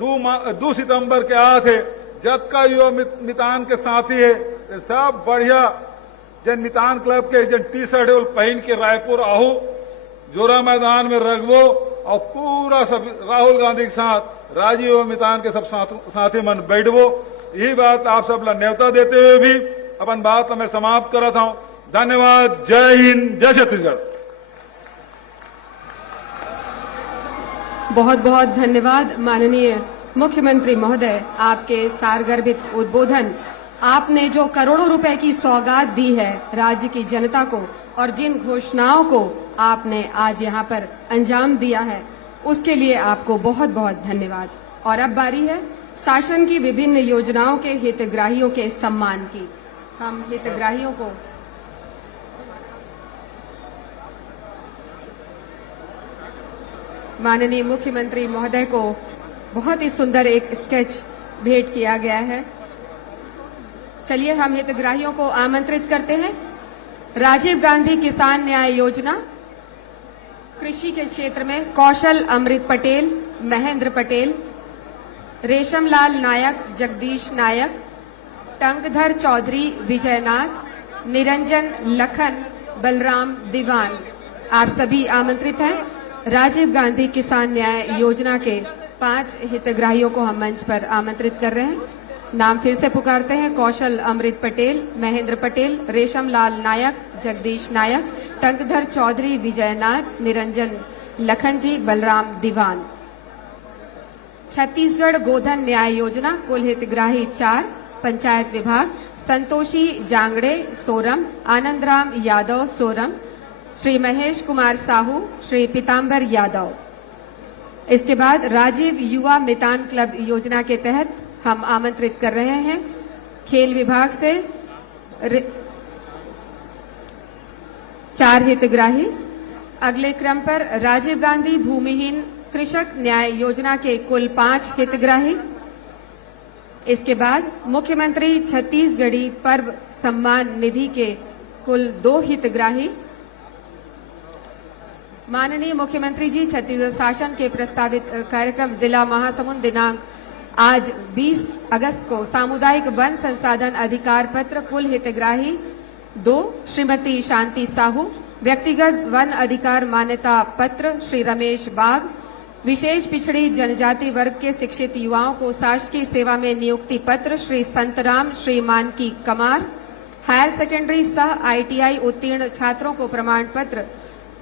2 सितंबर के आते जत का युवा मितान के साथी है सब बढ़िया जन मितान क्लब के जन टी-शर्ट पहन के रायपुर आहू जोरा मैदान में रखबो और पूरा सब राहुल गांधी के साथ राजीव मितान के सब साथी मन बैठबो। यही बात आप सब ला न्योता देते हुए भी अपन बात मैं समाप्त करता हूं। धन्यवाद। जय हिंद, जय छत्तीसगढ़। बहुत बहुत धन्यवाद माननीय मुख्यमंत्री महोदय, आपके सारगर्भित उद्बोधन, आपने जो करोड़ों रुपए की सौगात दी है राज्य की जनता को और जिन घोषणाओं को आपने आज यहाँ पर अंजाम दिया है उसके लिए आपको बहुत बहुत धन्यवाद। और अब बारी है शासन की विभिन्न योजनाओं के हितग्राहियों के सम्मान की। हम हितग्राहियों को माननीय मुख्यमंत्री महोदय को बहुत ही सुंदर एक स्केच भेंट किया गया है। चलिए हम हितग्राहियों को आमंत्रित करते हैं। राजीव गांधी किसान न्याय योजना, कृषि के क्षेत्र में कौशल अमृत पटेल, महेंद्र पटेल, रेशमलाल नायक, जगदीश नायक, टंकधर चौधरी, विजयनाथ, निरंजन, लखन, बलराम दीवान, आप सभी आमंत्रित हैं। राजीव गांधी किसान न्याय योजना के 5 हितग्राहियों को हम मंच पर आमंत्रित कर रहे हैं। नाम फिर से पुकारते हैं। कौशल अमृत पटेल, महेंद्र पटेल, रेशमलाल नायक, जगदीश नायक, टंकधर चौधरी, विजयनाथ, निरंजन, लखन जी, बलराम दीवान। छत्तीसगढ़ गोधन न्याय योजना, कुल हितग्राही 4, पंचायत विभाग, संतोषी जांगड़े सोरम, आनंदराम यादव सोरम, श्री महेश कुमार साहू, श्री पीताम्बर यादव। इसके बाद राजीव युवा मितान क्लब योजना के तहत हम आमंत्रित कर रहे हैं खेल विभाग से 4 हितग्राही। अगले क्रम पर राजीव गांधी भूमिहीन कृषक न्याय योजना के कुल 5 हितग्राही। इसके बाद मुख्यमंत्री छत्तीसगढ़ी पर्व सम्मान निधि के कुल 2 हितग्राही। माननीय मुख्यमंत्री जी छत्तीसगढ़ शासन के प्रस्तावित कार्यक्रम जिला महासमुंद दिनांक आज 20 अगस्त को सामुदायिक वन संसाधन अधिकार पत्र, कुल हितग्राही 2, श्रीमती शांति साहू, व्यक्तिगत वन अधिकार मान्यता पत्र श्री रमेश बाग, विशेष पिछड़ी जनजाति वर्ग के शिक्षित युवाओं को शासकीय सेवा में नियुक्ति पत्र श्री संतराम श्री मानकी कमार, हायर सेकेंडरी सह ITI उत्तीर्ण छात्रों को प्रमाण पत्र,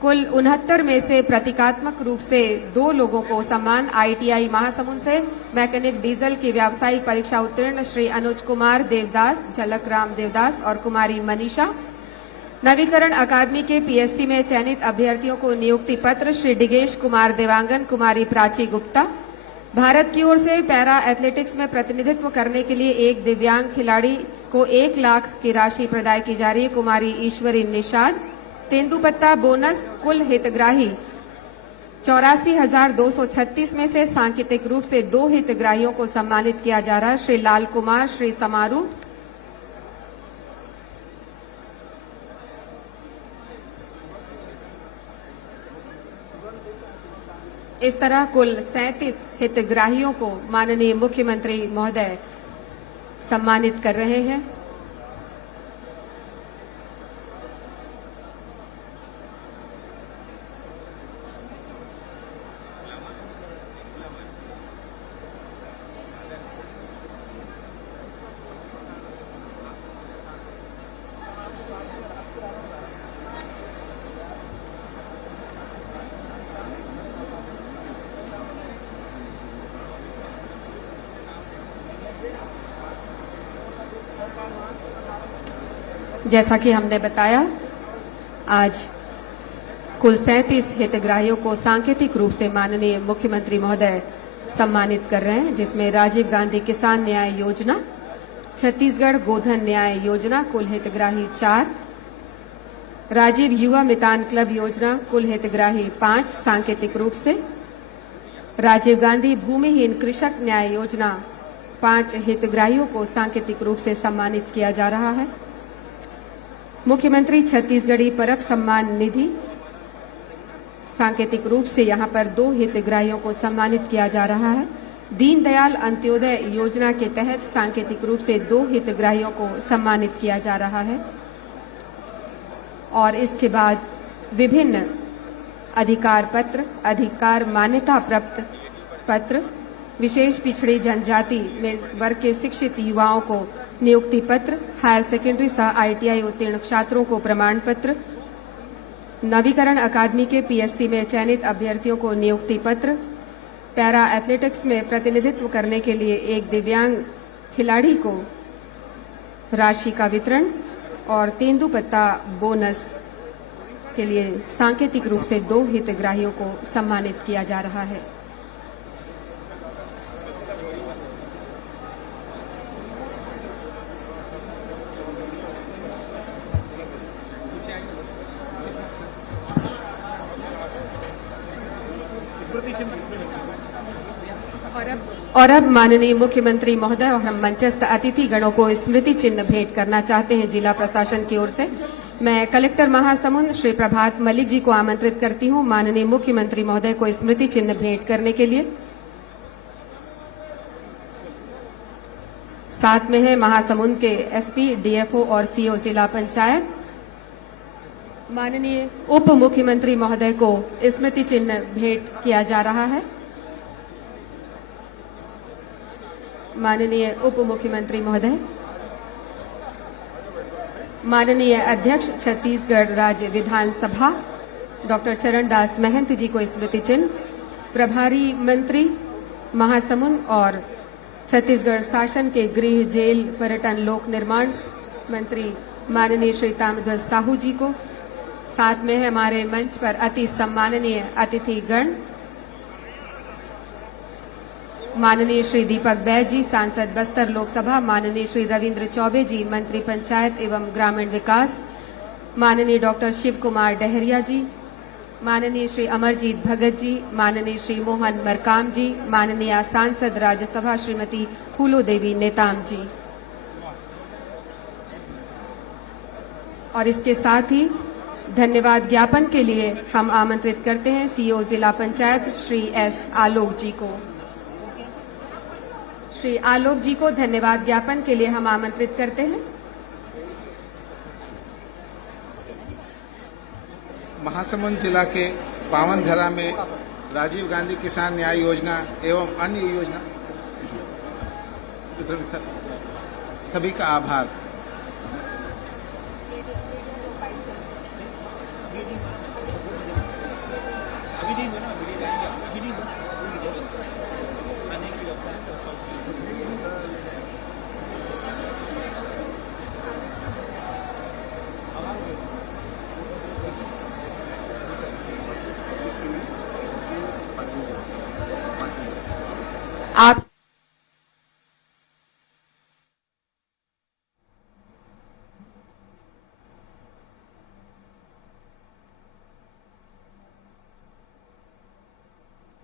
कुल 69 में से प्रतीकात्मक रूप से 2 लोगों को सम्मान। ITI महासमुंद से मैकेनिक डीजल की व्यावसायिक परीक्षा उत्तीर्ण श्री अनुज कुमार देवदास, झलक राम देवदास और कुमारी मनीषा। नवीकरण अकादमी के PSC में चयनित अभ्यर्थियों को नियुक्ति पत्र श्री डिगेश कुमार देवांगन, कुमारी प्राची गुप्ता। भारत की ओर से पैरा एथलेटिक्स में प्रतिनिधित्व करने के लिए एक दिव्यांग खिलाड़ी को 1 लाख की राशि प्रदान की जा रही है, कुमारी ईश्वरी निषाद। तेंदुपत्ता बोनस, कुल हितग्राही 84,236 में से सांकेतिक रूप से 2 हितग्राहियों को सम्मानित किया जा रहा है, श्री लाल कुमार, श्री समारू। इस तरह कुल 37 हितग्राहियों को माननीय मुख्यमंत्री महोदय सम्मानित कर रहे हैं। जैसा कि हमने बताया, आज कुल 37 हितग्राहियों को सांकेतिक रूप से माननीय मुख्यमंत्री महोदय सम्मानित कर रहे हैं, जिसमें राजीव गांधी किसान न्याय योजना, छत्तीसगढ़ गोधन न्याय योजना, कुल हितग्राही 4, राजीव युवा मितान क्लब योजना कुल हितग्राही 5 सांकेतिक रूप से। राजीव गांधी भूमिहीन कृषक न्याय योजना 5 हितग्राहियों को सांकेतिक रूप से सम्मानित किया जा रहा है। मुख्यमंत्री छत्तीसगढ़ी परब सम्मान निधि सांकेतिक रूप से यहां पर 2 हितग्राहियों को सम्मानित किया जा रहा है। दीनदयाल अंत्योदय योजना के तहत सांकेतिक रूप से 2 हितग्राहियों को सम्मानित किया जा रहा है। और इसके बाद विभिन्न अधिकार पत्र, अधिकार मान्यता प्राप्त पत्र, विशेष पिछड़ी जनजाति में वर्ग के शिक्षित युवाओं को नियुक्ति पत्र, हायर सेकेंडरी सह ITI उत्तीर्ण छात्रों को प्रमाण पत्र, नवीकरण अकादमी के PSC में चयनित अभ्यर्थियों को नियुक्ति पत्र, पैरा एथलेटिक्स में प्रतिनिधित्व करने के लिए एक दिव्यांग खिलाड़ी को राशि का वितरण और तेंदुपत्ता बोनस के लिए सांकेतिक रूप से 2 हितग्राहियों को सम्मानित किया जा रहा है। और अब माननीय मुख्यमंत्री महोदय और हम मंचस्थ अतिथि गणों को स्मृति चिन्ह भेंट करना चाहते हैं जिला प्रशासन की ओर से। मैं कलेक्टर महासमुंद श्री प्रभात मलिक जी को आमंत्रित करती हूं माननीय मुख्यमंत्री महोदय को स्मृति चिन्ह भेंट करने के लिए। साथ में है महासमुंद के SP, DFO और CO जिला पंचायत। माननीय उप मुख्यमंत्री महोदय को स्मृति चिन्ह भेंट किया जा रहा है। माननीय उप मुख्यमंत्री महोदय, माननीय अध्यक्ष छत्तीसगढ़ राज्य विधानसभा डॉक्टर चरणदास महंत जी को स्मृति चिन्ह, प्रभारी मंत्री महासमुंद और छत्तीसगढ़ शासन के गृह, जेल, पर्यटन, लोक निर्माण मंत्री माननीय श्री ताम्रध्वज साहू जी को, साथ में है हमारे मंच पर अति सम्माननीय अतिथिगण माननीय श्री दीपक बैज जी सांसद बस्तर लोकसभा, माननीय श्री रविंद्र चौबे जी मंत्री पंचायत एवं ग्रामीण विकास, माननीय डॉक्टर शिव कुमार डहरिया जी, माननीय श्री अमरजीत भगत जी, माननीय श्री मोहन मरकाम जी, माननीय सांसद राज्यसभा श्रीमती फूलो देवी नेताम जी। और इसके साथ ही धन्यवाद ज्ञापन के लिए हम आमंत्रित करते हैं CO जिला पंचायत श्री S आलोक जी को। श्री आलोक जी को धन्यवाद ज्ञापन के लिए हम आमंत्रित करते हैं। महासमुंद जिला के पावनधरा में राजीव गांधी किसान न्याय योजना एवं अन्य योजना सभी का आभार। आप